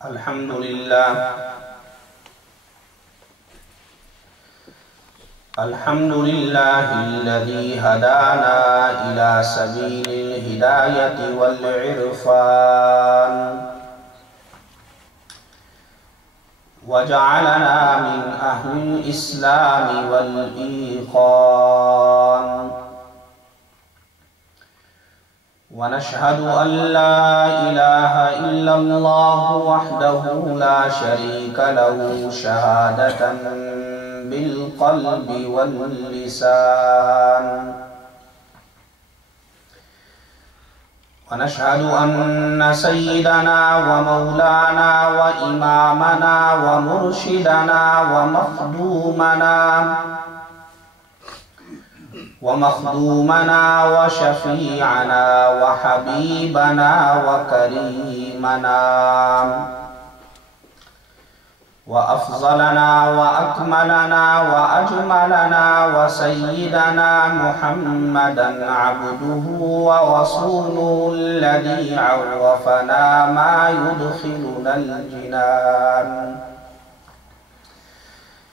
الحمد لله الذي هدانا إلى سبيل الهداية والعرفان وجعلنا من أهل الإسلام والإيقان ونشهد أن لا إله إلا الله وحده لا شريك له شهادة بالقلب واللسان ونشهد أن سيدنا ومولانا وإمامنا ومرشدنا ومخدومنا وشفيعنا وحبيبنا وكريمنا وأفضلنا وأكملنا وأجملنا وسيدنا محمدا عبده ورسوله الذي عرفنا ما يدخلنا الجنان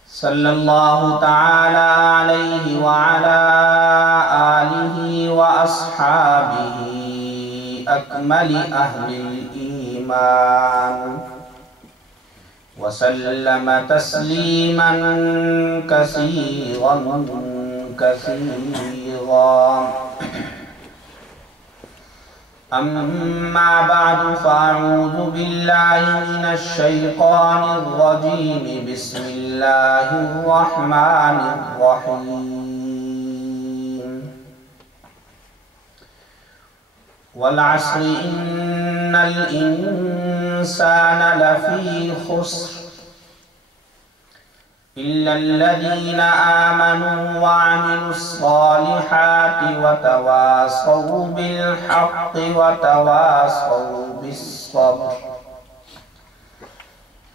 صلى الله تعالى عليه وعلى آله وأصحابه أكمل أهل الإيمان وسلم تسليما كثيرا أما بعد فأعوذ بالله من الشيطان الرجيم بسم الله الرحمن الرحيم والعصر إن الإنسان لفي خسر إلا الذين آمنوا وعملوا الصالحات وتواصوا بالحق وتواصوا بالصبر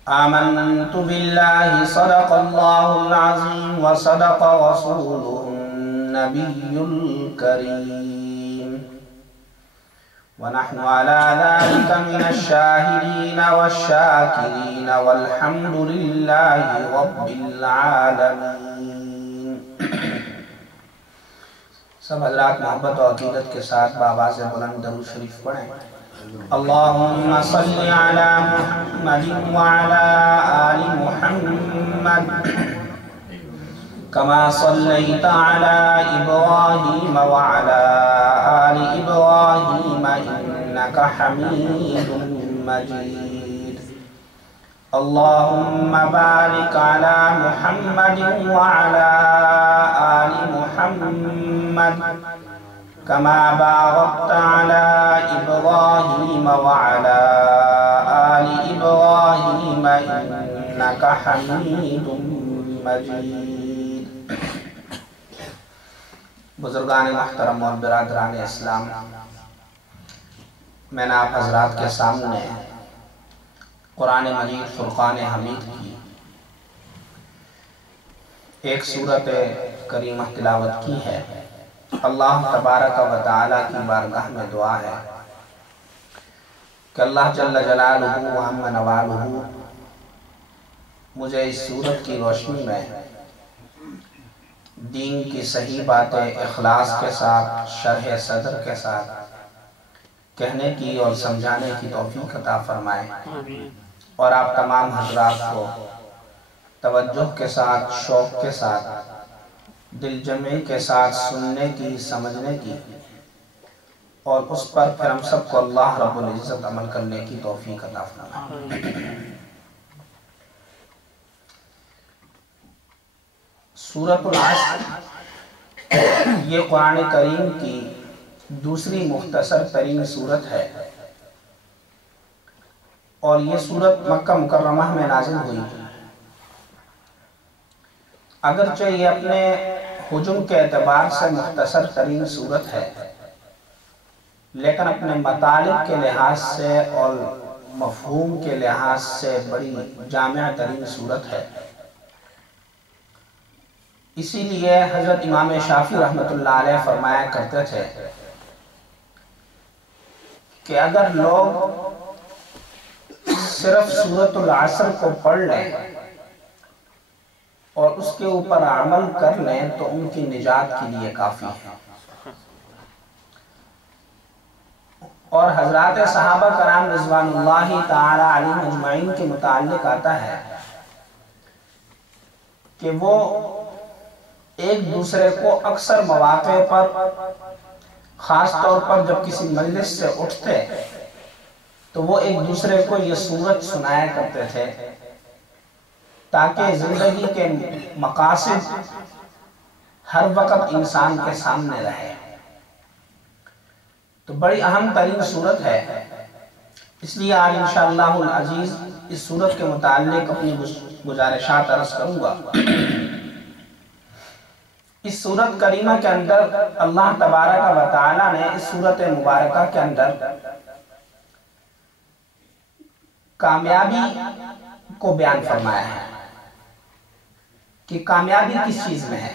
آمنت بالله صدق الله العظيم وصدق رسوله النبي الكريم ونحن على ذلك من الشاهدين والشاكرين والحمد لله رب العالمین۔ سب حضرات محبت و عقیدت کے ساتھ بآواز بلند درود شریف پڑھیں۔ اللہم صلی علی محمد وعلی آل محمد كما صليت على إبراهيم وعلى آل إبراهيم إنك حميد مجيد اللهم بارك على محمد وعلى آل محمد كما باركت على إبراهيم وعلى آل إبراهيم إنك حميد مجيد۔ بزرگان محترم اور برادران اسلام، میں نے آپ حضرات کے سامنے قرآن مجید فرقان حمید کی ایک سورت کریمہ تلاوت کی ہے۔ اللہ تبارک و تعالی کی بارگاہ میں دعا ہے کہ اللہ جل جلالہ و عم نوالہ مجھے اس سورت کی روشنی میں دین کی صحیح باتیں اخلاص کے ساتھ شرح صدر کے ساتھ کہنے کی اور سمجھانے کی توفیق عطا فرمائے، اور آپ تمام حضرات کو توجہ کے ساتھ، شوق کے ساتھ، دل جمعی کے ساتھ سننے کی، سمجھنے کی، اور اس پر پھر ہم سب کو اللہ رب العزت عمل کرنے کی توفیق عطا فرمائے۔ سورۃ العصر یہ قرآن کریم کی دوسری مختصر ترین سورت ہے، اور یہ سورت مکہ مکرمہ میں نازل ہوئی۔ اگرچہ یہ اپنے حجم کے اعتبار سے مختصر ترین سورت ہے، لیکن اپنے مطالب کے لحاظ سے اور مفہوم کے لحاظ سے بڑی جامع ترین سورت ہے۔ اسی لیے حضرت امام شافعی رحمۃ اللہ علیہ فرمایا کرتے تھے کہ اگر لوگ صرف سورۃ العصر کو پڑھ لیں اور اس کے اوپر عمل کر لیں تو ان کی نجات کے لیے کافی ہے۔ اور حضرات صحابہ کرام رضوان اللہ تعالی علیہم اجمعین کے متعلق آتا ہے کہ وہ ایک دوسرے کو اکثر مواقع پر، خاص طور پر جب کسی مجلس سے اٹھتے تو وہ ایک دوسرے کو یہ سورت سنایا کرتے تھے تاکہ زندگی کے مقاصد ہر وقت انسان کے سامنے رہے۔ تو بڑی اہم ترین سورت ہے، اس لیے آج انشاءاللہ العزیز اس سورت کے متعلق اپنی گزارشات عرض کروں گا۔ اس سورت کریمہ کے اندر اللہ تبارک و تعالی نے اس سورت مبارکہ کے اندر کامیابی کو بیان فرمایا ہے کہ کامیابی کس چیز میں ہے۔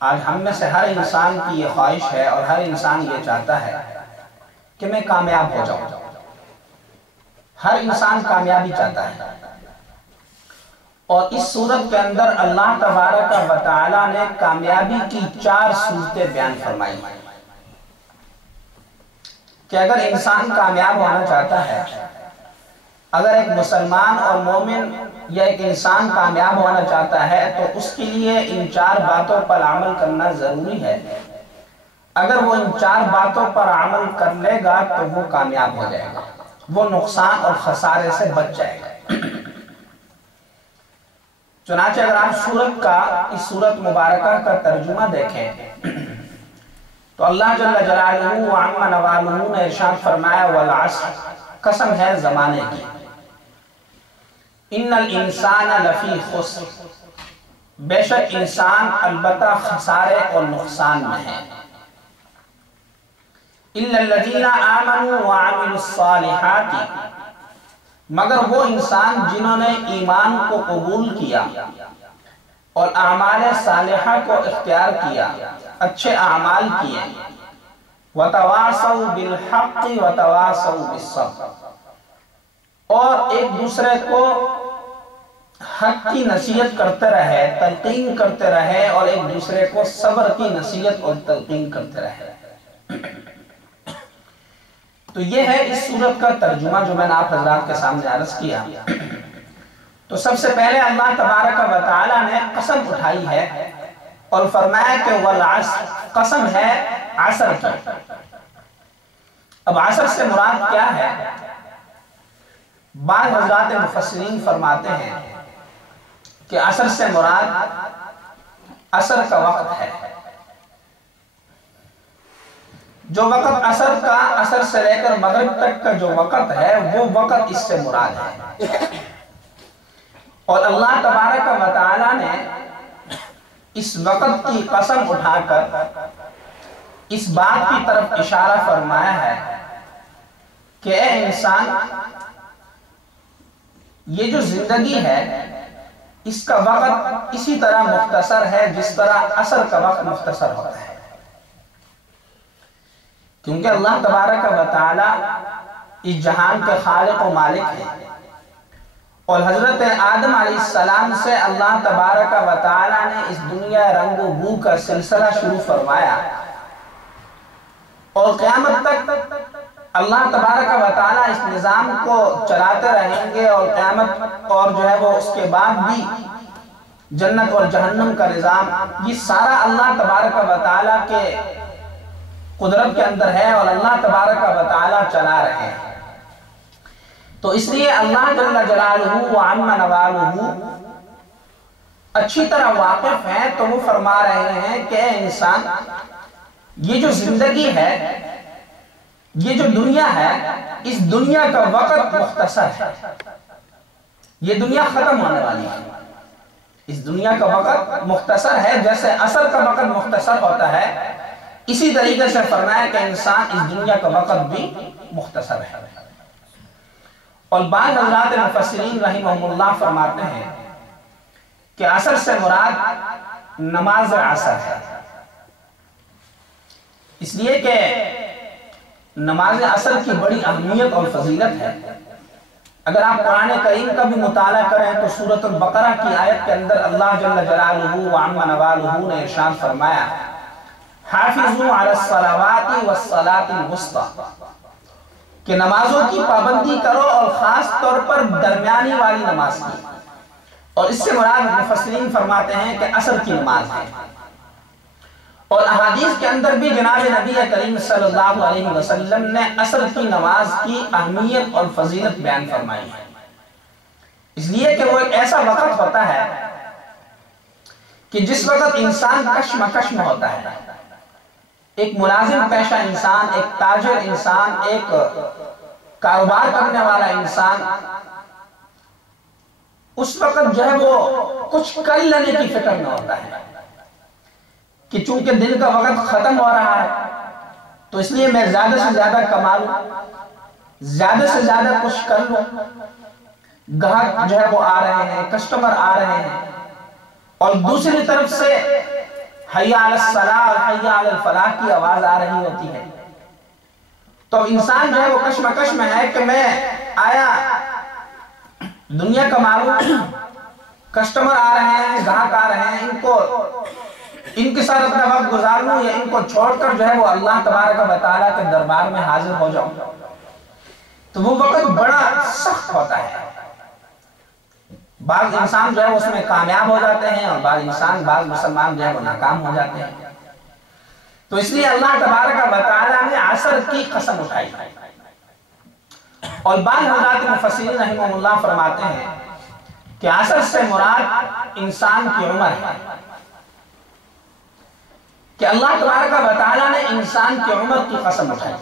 آج ہم میں سے ہر انسان کی یہ خواہش ہے اور ہر انسان یہ چاہتا ہے کہ میں کامیاب ہو جاؤں، ہر انسان کامیابی چاہتا ہے۔ اور اس سورت کے اندر اللہ تبارک و تعالی نے کامیابی کی 4 صورتیں بیان فرمائی کہ اگر انسان کامیاب ہونا چاہتا ہے، اگر ایک مسلمان اور مومن یا ایک انسان کامیاب ہونا چاہتا ہے تو اس کے لیے ان 4 باتوں پر عمل کرنا ضروری ہے۔ اگر وہ ان 4 باتوں پر عمل کر لے گا تو وہ کامیاب ہو جائے گا، وہ نقصان اور خسارے سے بچ جائے گا۔ چنانچہ اگر آپ اس سورت مبارکہ کا ترجمہ دیکھیں تو اللہ جل جلالہ وعم نوالہ نے ارشاد فرمایا والعصر، قسم ہے زمانے کی، ان الانسان لفی خسر، بے شک انسان البتہ خسارے اور نقصان میں ہے، الا الذین آمنوا وعملوا الصالحات، مگر وہ انسان جنہوں نے ایمان کو قبول کیا اور اعمال صالحہ کو اختیار کیا، اچھے اعمال کیے، وتواصوا بالحق وتواصوا بالصبر، اور ایک دوسرے کو حق کی نصیحت کرتے رہے، تلقین کرتے رہے، اور ایک دوسرے کو صبر کی نصیحت اور تلقین کرتے رہے۔ تو یہ ہے اس سورت کا ترجمہ جو میں نے آپ حضرات کے سامنے عرض کیا۔ تو سب سے پہلے اللہ تبارک و تعالی نے قسم اٹھائی ہے اور فرمایا کہ والعصر، قسم ہے عصر کی۔ اب عصر سے مراد کیا ہے؟ بعض حضرات مفسرین فرماتے ہیں کہ عصر سے مراد عصر کا وقت ہے۔ جو وقت عصر سے لے کر مغرب تک کا جو وقت ہے وہ وقت اس سے مراد ہے۔ اور اللہ تبارک و تعالی نے اس وقت کی قسم اٹھا کر اس بات کی طرف اشارہ فرمایا ہے کہ اے انسان، یہ جو زندگی ہے اس کا وقت اسی طرح مختصر ہے جس طرح عصر کا وقت مختصر ہوتا ہے، کیونکہ اللہ تبارک و تعالی اس جہان کے خالق و مالک ہیں، اور حضرت آدم علیہ السلام سے اللہ تبارک و تعالی نے اس دنیا رنگ و بو کا سلسلہ شروع فرمایا، اور قیامت تک اللہ تبارک و تعالی اس نظام کو چلاتے رہیں گے، اور قیامت اور جو ہے وہ اس کے بعد بھی جنت اور جہنم کا نظام، یہ سارا اللہ تبارک و تعالی کے قدرت کے اندر ہے اور اللہ تبارک و تعالی چلا رہے ہیں۔ تو اس لیے اللہ جل جلالہ وعم نوالہ اچھی طرح واقف ہیں، تو وہ فرما رہے ہیں کہ اے انسان، یہ جو زندگی ہے، یہ جو دنیا ہے، اس دنیا کا وقت مختصر ہے، یہ دنیا ختم ہونے والی ہے، اس دنیا کا وقت مختصر ہے، جیسے عصر کا وقت مختصر ہوتا ہے اسی طریقے سے فرمایا کہ انسان اس دنیا کا وقت بھی مختصر ہے۔ اور بعض حضرات مفسرین رحمہم اللہ فرماتے ہیں کہ عصر سے مراد نماز عصر ہے، اس لیے کہ نماز عصر کی بڑی اہمیت اور فضیلت ہے، اگر آپ قرآن کریم کا بھی مطالعہ کریں تو سورۃ البقرہ کی آیت کے اندر اللہ جل جلالہ وعم نوالہ نے ارشاد فرمایا حافظوا علی الصلوات والصلاۃ الوسطی کہ نمازوں کی پابندی کرو اور خاص طور پر درمیانی والی نماز کی، اور اس سے مراد مفسرین فرماتے ہیں کہ عصر کی نماز ہے۔ اور احادیث کے اندر بھی جناب نبی کریم صلی اللہ علیہ وسلم نے عصر کی نماز کی اہمیت اور فضیلت بیان فرمائی ہے، اس لیے کہ وہ ایک ایسا وقت ہوتا ہے کہ جس وقت انسان کشمکش میں ہوتا ہے، ایک ملازم پیشہ انسان، ایک تاجر انسان، ایک کاروبار کرنے والا انسان اس وقت جو ہے وہ کچھ کر لینے کی فکر میں ہوتا ہے کہ چونکہ دن کا وقت ختم ہو رہا ہے تو اس لیے میں زیادہ سے زیادہ کما لوں، زیادہ سے زیادہ کچھ کر لوں، گاہک جو ہے وہ آ رہے ہیں، کسٹمر آ رہے ہیں، اور دوسری طرف سے حی علی الصلاۃ اور حی علی الفلاح کی آواز آ رہی ہوتی ہے، تو انسان جو ہے وہ کشمکش میں ہے کہ میں آیا دنیا کما لوں، کسٹمر آ رہے ہیں، گاہک آ رہے ہیں، ان کے ساتھ اپنا وقت گزار لوں یا ان کو چھوڑ کر جو ہے وہ اللہ تبارک و تعالیٰ کے دربار میں حاضر ہو جاؤں، تو وہ وقت بڑا سخت ہوتا ہے۔ بعض انسان جو ہے اس میں کامیاب ہو جاتے ہیں اور بعض مسلمان جو ہے وہ ناکام ہو جاتے ہیں، تو اس لیے اللہ تبارک و تعالیٰ نے عصر کی قسم اٹھائی، اور بعض حضرات مفسرین رحمہ اللہ فرماتے ہیں کہ عصر سے مراد انسان کی عمر ہے، کہ اللہ تبارک و تعالیٰ نے انسان کی عمر کی قسم اٹھائی،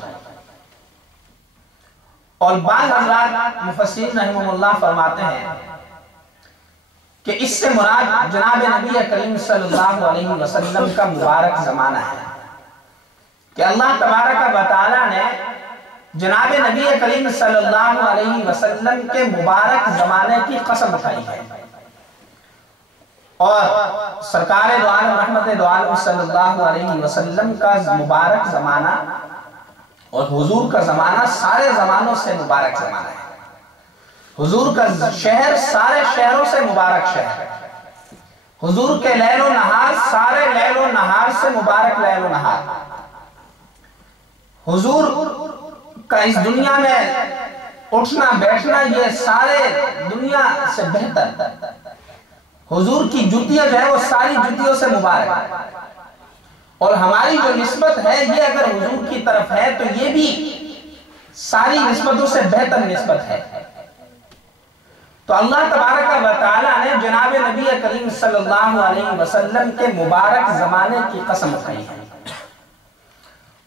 اور بعض حضرات مفسرین رحمہ اللہ فرماتے ہیں کہ اس سے مراد جناب نبی کریم صلی اللہ علیہ وسلم کا مبارک زمانہ ہے، کہ اللہ تبارک و تعالیٰ نے جناب نبی کریم صلی اللہ علیہ وسلم کے مبارک زمانے کی قسم اٹھائی ہے، اور سرکار دو عالم رحمت دو عالم صلی اللہ علیہ وسلم کا مبارک زمانہ اور حضور کا زمانہ سارے زمانوں سے مبارک زمانہ ہے۔ حضور کا شہر سارے شہروں سے مبارک شہر ہے، حضور کے لیل و نہار سارے لیل و نہار سے مبارک لیل و نہار، حضور کا اس دنیا میں اٹھنا بیٹھنا یہ سارے دنیا سے بہتر، حضور کی جوتیاں جو ہے وہ ساری جوتیوں سے مبارک، اور ہماری جو نسبت ہے یہ اگر حضور کی طرف ہے تو یہ بھی ساری نسبتوں سے بہتر نسبت ہے۔ تو اللہ تبارک و تعالیٰ نے جناب نبی کریم صلی اللہ علیہ وسلم کے مبارک زمانے کی قسم اٹھائی ہے،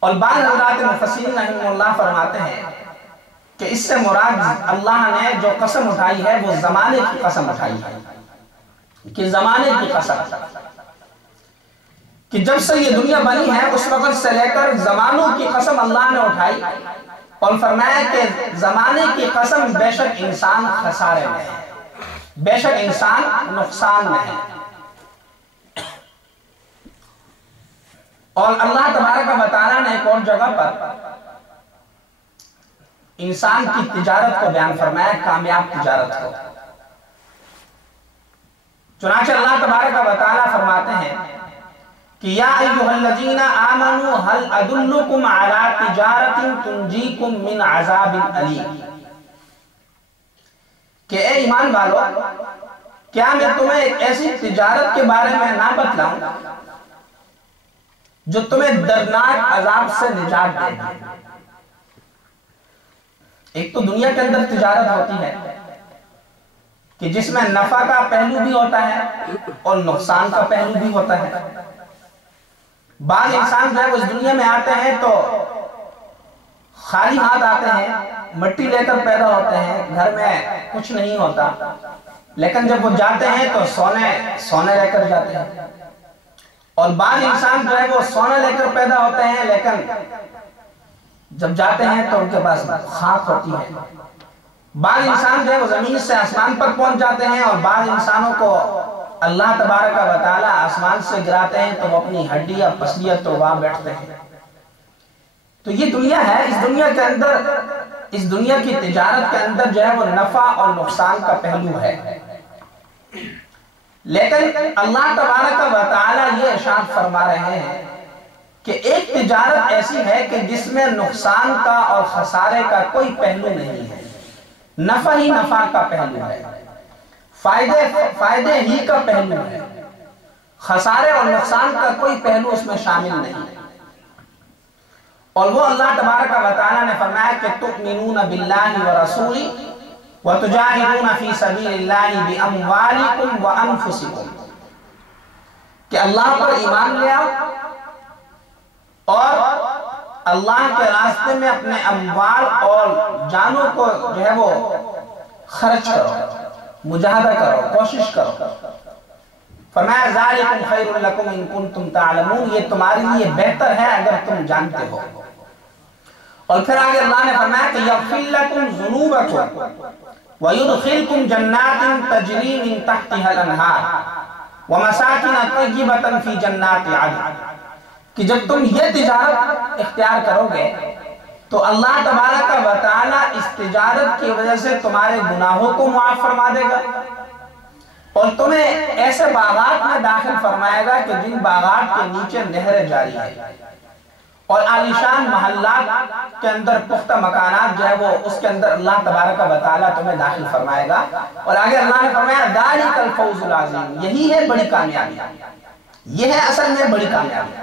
اور بعض حضرات مفسرین رحمہ اللہ فرماتے ہیں کہ اس سے مراد اللہ نے جو قسم اٹھائی ہے وہ زمانے کی قسم اٹھائی ہے، کہ زمانے کی قسم، کہ جب سے یہ دنیا بنی ہے اس وقت سے لے کر زمانوں کی قسم اللہ نے اٹھائی، اور فرمایا کہ زمانے کی قسم بے شک انسان خسارے میں ہے، بے شک انسان نقصان میں ہے۔ اور اللہ تبارک و تعالیٰ نے ایک اور جگہ پر انسان کی تجارت کو بیان فرمایا، کامیاب تجارت کو، چنانچہ اللہ تبارک و تعالیٰ فرماتے ہیں کہ یا ایھا الذین آمنوا هل ادلکم علی تجارت تنجیکم من عذاب علیم، کہ اے ایمان والو کیا میں تمہیں ایک ایسی تجارت کے بارے میں نہ بتلاؤں جو تمہیں دردناک عذاب سے نجات دے گی۔ ایک تو دنیا کے اندر تجارت ہوتی ہے کہ جس میں نفع کا پہلو بھی ہوتا ہے اور نقصان کا پہلو بھی ہوتا ہے۔ بعض انسان جو ہے اس دنیا میں آتے ہیں تو خالی ہاتھ آتے ہیں، مٹی لے کر پیدا ہوتے ہیں، گھر میں کچھ نہیں ہوتا، لیکن جب وہ جاتے ہیں تو سونے لے کر جاتے ہیں، اور بعض انسان جو ہے وہ سونا لے کر پیدا ہوتے ہیں لیکن جب جاتے ہیں تو ان کے پاس خاک ہوتی ہے۔ بعض انسان جو ہے وہ زمین سے آسمان پر پہنچ جاتے ہیں، اور بعض انسانوں کو اللہ تبارک و تعالیٰ آسمان سے گراتے ہیں تو وہ اپنی ہڈی اور پسلیت تو وہاں بیٹھتے ہیں۔ تو یہ دنیا ہے، اس دنیا کے اندر اس دنیا کی تجارت کے اندر جو ہے وہ نفع اور نقصان کا پہلو ہے، لیکن اللہ تبارک و تعالی یہ ارشاد فرما رہے ہیں کہ ایک تجارت ایسی ہے کہ جس میں نقصان کا اور خسارے کا کوئی پہلو نہیں ہے، نفع ہی نفع کا پہلو ہے، فائدے ہی کا پہلو ہے، خسارے اور نقصان کا کوئی پہلو اس میں شامل نہیں۔ اور وہ اللہ تبارک و تعالی نے فرمایا کہ تؤمنون باللہ ورسولہ وتجاہدون فی سبیل اللہ باموالکم وانفسکم، کہ اللہ پر ایمان لے آؤ اور اللہ کے راستے میں اپنے اموال اور جانوں کو جو ہے وہ خرچ کرو، مجاہدہ کرو، کوشش کرو۔ فرمایا ذالکم خیر لکم ان کنتم تعلمون، یہ تمہارے لیے بہتر ہے اگر تم جانتے ہو۔ اور پھر آگے اللہ نے فرمایا کہ یغفر لکم ذنوبکم ویدخلکم جنات تجری من تحتها الانہار ومساکن طیبۃ فی جنات عدن، کہ جب تم یہ تجارت اختیار کرو گے تو اللہ تبارک و تعالی اس تجارت کی وجہ سے تمہارے گناہوں کو معاف فرما دے گا اور تمہیں ایسے باغات میں داخل فرمائے گا کہ جن باغات کے نیچے نہریں جاری ہے، اور عالیشان محلات کے اندر پختہ مکانات جو ہے وہ اس کے اندر اللہ تبارک و تعالی تمہیں داخل فرمائے گا۔ اور آگے اللہ نے فرمایا ذالک الفوز العظیم، یہی ہے بڑی کامیابی، یہ ہے اصل میں بڑی کامیابی۔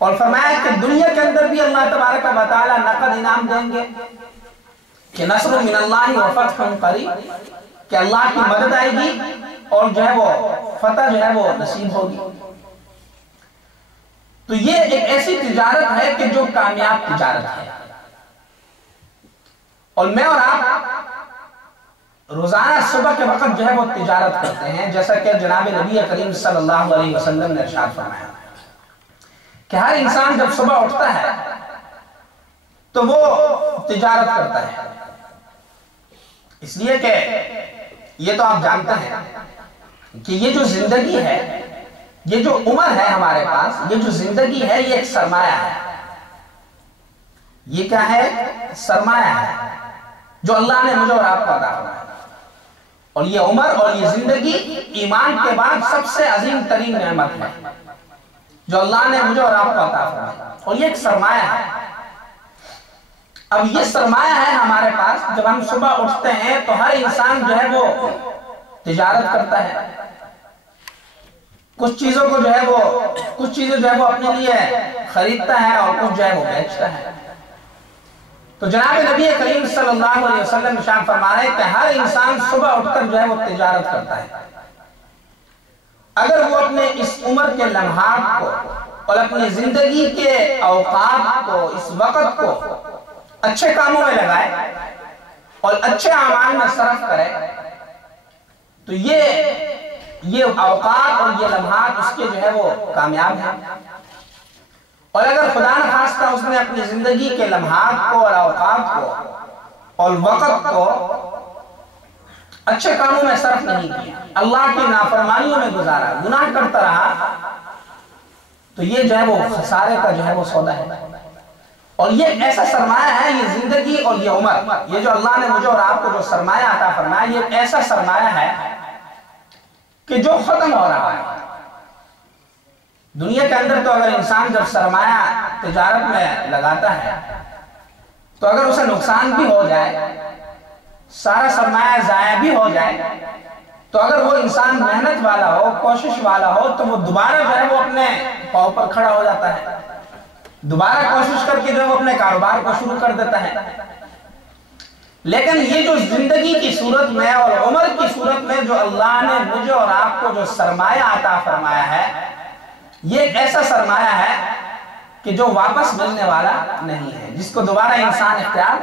اور فرمایا کہ دنیا کے اندر بھی اللہ تبارک و تعالی نقد انعام دیں گے کہ نصر من اللہ و فتح قریب، کہ اللہ کی مدد آئے گی اور جو ہے وہ فتح جو ہے وہ نصیب ہوگی۔ تو یہ ایک ایسی تجارت ہے کہ جو کامیاب تجارت ہے، اور میں اور آپ روزانہ صبح کے وقت جو ہے وہ تجارت کرتے ہیں، جیسا کہ جناب نبی کریم صلی اللہ علیہ وسلم نے ارشاد فرمایا کہ ہر انسان جب صبح اٹھتا ہے تو وہ تجارت کرتا ہے، اس لیے کہ یہ تو آپ جانتے ہیں کہ یہ جو زندگی ہے، یہ جو عمر ہے ہمارے پاس، یہ جو زندگی ہے، یہ ایک سرمایہ ہے۔ یہ کیا ہے؟ سرمایہ ہے جو اللہ نے مجھے اور آپ کو عطا فرمایا، اور یہ عمر اور یہ زندگی ایمان کے بعد سب سے عظیم ترین نعمت ہے جو اللہ نے مجھے اور آپ کو عطا فرمایا، اور یہ ایک سرمایہ ہے۔ اب یہ سرمایہ ہے ہمارے پاس، جب ہم صبح اٹھتے ہیں تو ہر انسان جو ہے وہ تجارت کرتا ہے، کچھ چیزوں کو جو ہے وہ اپنے لیے خریدتا ہے اور کچھ جو ہے وہ بیچتا ہے۔ تو جناب نبی کریم صلی اللہ علیہ وسلم ارشاد فرما رہے ہیں کہ ہر انسان صبح اٹھ کر جو ہے وہ تجارت کرتا ہے، اگر وہ اپنے اس عمر کے لمحات کو اور اپنی زندگی کے اوقات کو، اس وقت کو اچھے کاموں میں لگائے اور اچھے اعمال میں صرف کرے تو یہ اوقات اور یہ لمحات اس کے جو ہے وہ کامیاب ہیں۔ اور اگر خدا نخواستہ اس نے اپنی زندگی کے لمحات کو اور اوقات کو اور وقت کو اچھے کاموں میں صرف نہیں کیا، اللہ کی نافرمانیوں میں گزارا، گناہ کرتا رہا، تو یہ جو ہے وہ خسارے کا جو ہے وہ سودا ہے۔ اور یہ ایسا سرمایہ ہے، یہ زندگی اور یہ عمر، یہ جو اللہ نے مجھے اور آپ کو جو سرمایہ عطا فرمایا، یہ ایسا سرمایہ ہے کہ جو ختم ہو رہا ہے۔ دنیا کے اندر تو اگر انسان جب سرمایہ تجارت میں لگاتا ہے تو اگر اسے نقصان بھی ہو جائے، سارا سرمایہ ضائع بھی ہو جائے، تو اگر وہ انسان محنت والا ہو، کوشش والا ہو، تو وہ دوبارہ جو ہے وہ اپنے پاؤں پر کھڑا ہو جاتا ہے، دوبارہ کوشش کر کے جو ہے وہ اپنے کاروبار کو شروع کر دیتا ہے۔ لیکن یہ جو زندگی کی صورت میں اور عمر کی صورت میں جو اللہ نے مجھے اور آپ کو جو سرمایہ عطا فرمایا ہے، یہ ایک ایسا سرمایہ ہے کہ جو واپس ملنے والا نہیں ہے، جس کو دوبارہ انسان اختیار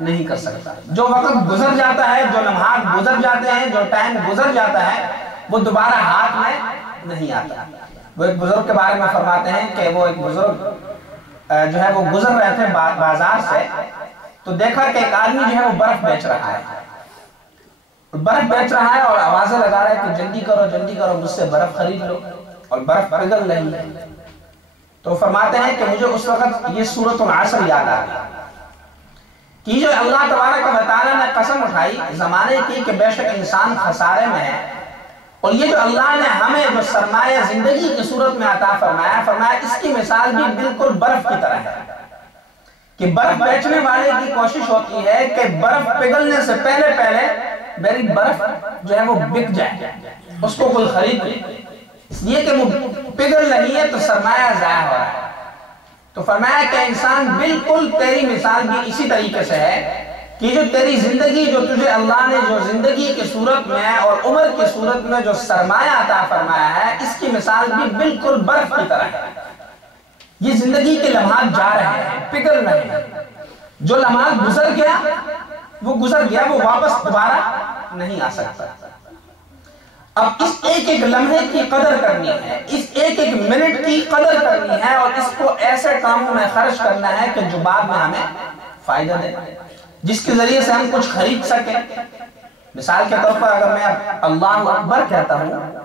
نہیں کر سکتا۔ جو وقت گزر جاتا ہے، جو لمحات گزر جاتے ہیں، جو ٹائم گزر جاتا ہے، وہ دوبارہ ہاتھ میں نہیں آتا۔ وہ ایک بزرگ کے بارے میں فرماتے ہیں کہ وہ ایک بزرگ جو ہے وہ گزر رہے تھے بازار سے، تو دیکھا کہ ایک آدمی جو ہے وہ برف بیچ رہا ہے اور آوازیں لگا رہا ہے کہ جلدی کرو مجھ سے برف خرید لو، اور برف پگھل رہی ہے۔ تو فرماتے ہیں کہ مجھے اس وقت یہ سورۃ العصر یاد آ گئی کہ جو اللہ تبارک و تعالیٰ نے قسم اٹھائی زمانے کی کہ بے شک انسان خسارے میں ہے، اور یہ جو اللہ نے ہمیں جو سرمایہ زندگی کی صورت میں عطا فرمایا اس کی مثال بھی بالکل برف کی طرح ہے کہ برف بیچنے والے کی کوشش ہوتی ہے کہ برف پگھلنے سے پہلے میری برف جو ہے وہ بک جائے، اس کو کوئی خرید لے، اس لیے کہ وہ پگھل رہی ہے تو سرمایہ ضائع ہو رہا ہے۔ تو فرمایا کہ انسان بالکل تیری مثال بھی اسی طریقے سے ہے کہ جو تیری زندگی، جو تجھے اللہ نے جو زندگی کی صورت میں اور عمر کی صورت میں جو سرمایہ عطا فرمایا ہے، اس کی مثال بھی بالکل برف کی طرح ہے۔ یہ زندگی کے لمحات جا رہے ہیں، پگھل رہے ہیں، جو لمحات گزر گیا وہ واپس دوبارہ نہیں آ سکتا۔ اب اس ایک ایک لمحے کی قدر کرنی ہے، اس ایک ایک منٹ کی قدر کرنی ہے، اور اس کو ایسے کاموں میں خرچ کرنا ہے کہ جو بعد میں ہمیں فائدہ دے، جس کے ذریعے سے ہم کچھ خرید سکیں۔ مثال کے طور پر اگر میں اللہ اکبر کہتا ہوں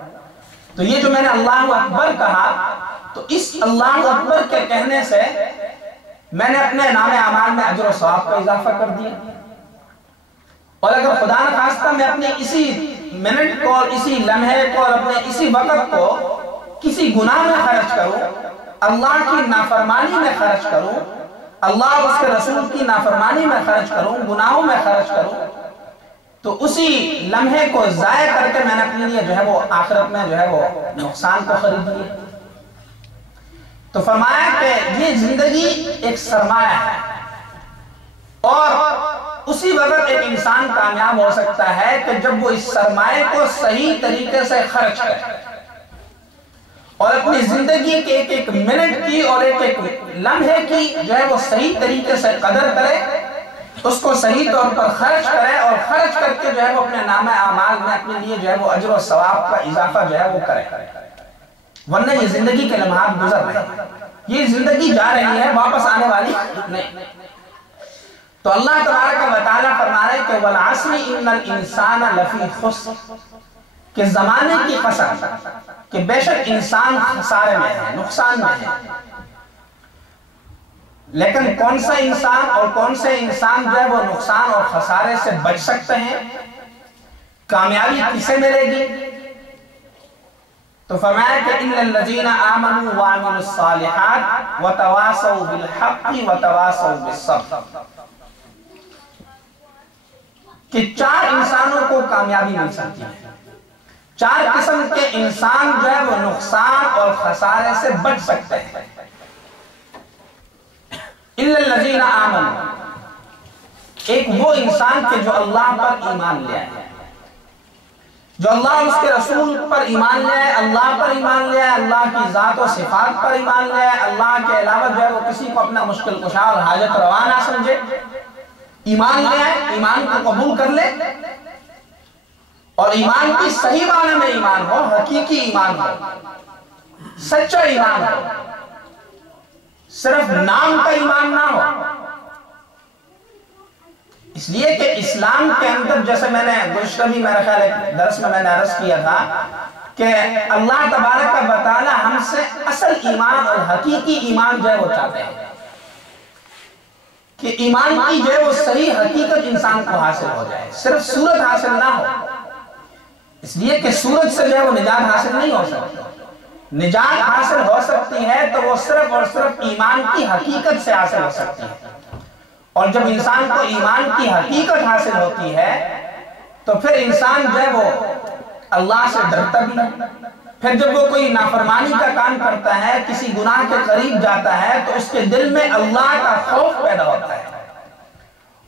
تو یہ جو میں نے اللہ اکبر کہا تو اس اللہ اکبر کے کہنے سے میں نے اپنے نام اعمال میں اجر و ثواب کا اضافہ کر دیا، اور اگر خدا نخواستہ میں اپنے اسی منٹ کو اور اسی لمحے کو اور اپنے اسی وقت کو کسی گناہ میں خرچ کروں، اللہ کی نافرمانی میں خرچ کروں، اللہ اور اس کے رسول کی نافرمانی میں خرچ کروں، گناہوں میں خرچ کروں، تو اسی لمحے کو ضائع کر کے میں نے اپنے لیے جو ہے وہ آخرت میں جو ہے وہ نقصان کو خرید لیا۔ تو فرمایا کہ یہ زندگی ایک سرمایہ ہے، اور اسی وقت ایک انسان کامیاب ہو سکتا ہے کہ جب وہ اس سرمایہ کو صحیح طریقے سے خرچ کرے اور اپنی زندگی کے ایک ایک منٹ کی اور ایک ایک لمحے کی جو ہے وہ صحیح طریقے سے قدر کرے، اس کو صحیح طور پر خرچ کرے، اور خرچ کر کے جو ہے وہ اپنے نام اعمال میں اپنے لیے جو ہے وہ اجر و ثواب کا اضافہ جو ہے وہ کرے، ورنہ یہ زندگی کے لمحات گزر رہے ہیں، یہ زندگی جا رہی ہے، واپس آنے والی نہیں۔ تو اللہ تبارک و تعالیٰ فرما رہے کہ وَالْعَصْرِ إِنَّ الْإِنسَانَ لَفِي خُسْرٍ، کہ زمانے کی قسم کہ بے شک انسان خسارے میں ہے، نقصان میں ہے۔ لیکن کون سا انسان اور کون سے انسان جو ہے وہ نقصان اور خسارے سے بچ سکتے ہیں؟ کامیابی کسے ملے گی؟ تو فرمایا کہ إِنَّ الَّذِينَ آمَنُوا وَعَمِلُوا الصَّالِحَاتِ وَتَوَاصَوْا بِالْحَقِّ وَتَوَاصَوْا بِالصَّبْرِ، کہ چار انسانوں کو کامیابی مل سکتی ہے، چار قسم کے انسان جو ہے وہ نقصان اور خسارے سے بچ سکتے ہیں۔ إِلَّا الَّذِينَ آمَنُوا، ایک وہ انسان کے جو اللہ پر ایمان لے آئے، جو اللہ اور اس کے رسول پر ایمان لے آئے، اللہ پر ایمان لے آئے، اللہ کی ذات و صفات پر ایمان لے آئے، اللہ کے علاوہ جو ہے وہ کسی کو اپنا مشکل کشا اور حاجت روا نہ سمجھے، ایمان لے آئے، ایمان کو قبول کر لے، اور ایمان کی صحیح معنی میں ایمان ہو، حقیقی ایمان ہو، سچا ایمان ہو، صرف نام کا ایمان نہ ہو۔ اس لیے کہ اسلام کے اندر، جیسے میں نے گزشتہ بھی میرا خیال ایک درس میں نے عرض کیا تھا کہ اللہ تبارک و تعالی ہم سے اصل ایمان اور حقیقی ایمان جو ہے وہ چاہتے ہیں، کہ ایمان کی جو ہے وہ صحیح حقیقت انسان کو حاصل ہو جائے، صرف صورت حاصل نہ ہو۔ اس لیے کہ صورت سے جو ہے وہ نجات حاصل نہیں ہو سکتی، نجات حاصل ہو سکتی ہے تو وہ صرف اور صرف ایمان کی حقیقت سے حاصل ہو سکتی ہے، اور جب انسان کو ایمان کی حقیقت حاصل ہوتی ہے تو پھر انسان جو ہے وہ اللہ سے ڈرتا بھی ہے۔ پھر جب وہ کوئی نافرمانی کا کام کرتا ہے، کسی گناہ کے قریب جاتا ہے، تو اس کے دل میں اللہ کا خوف پیدا ہوتا ہے،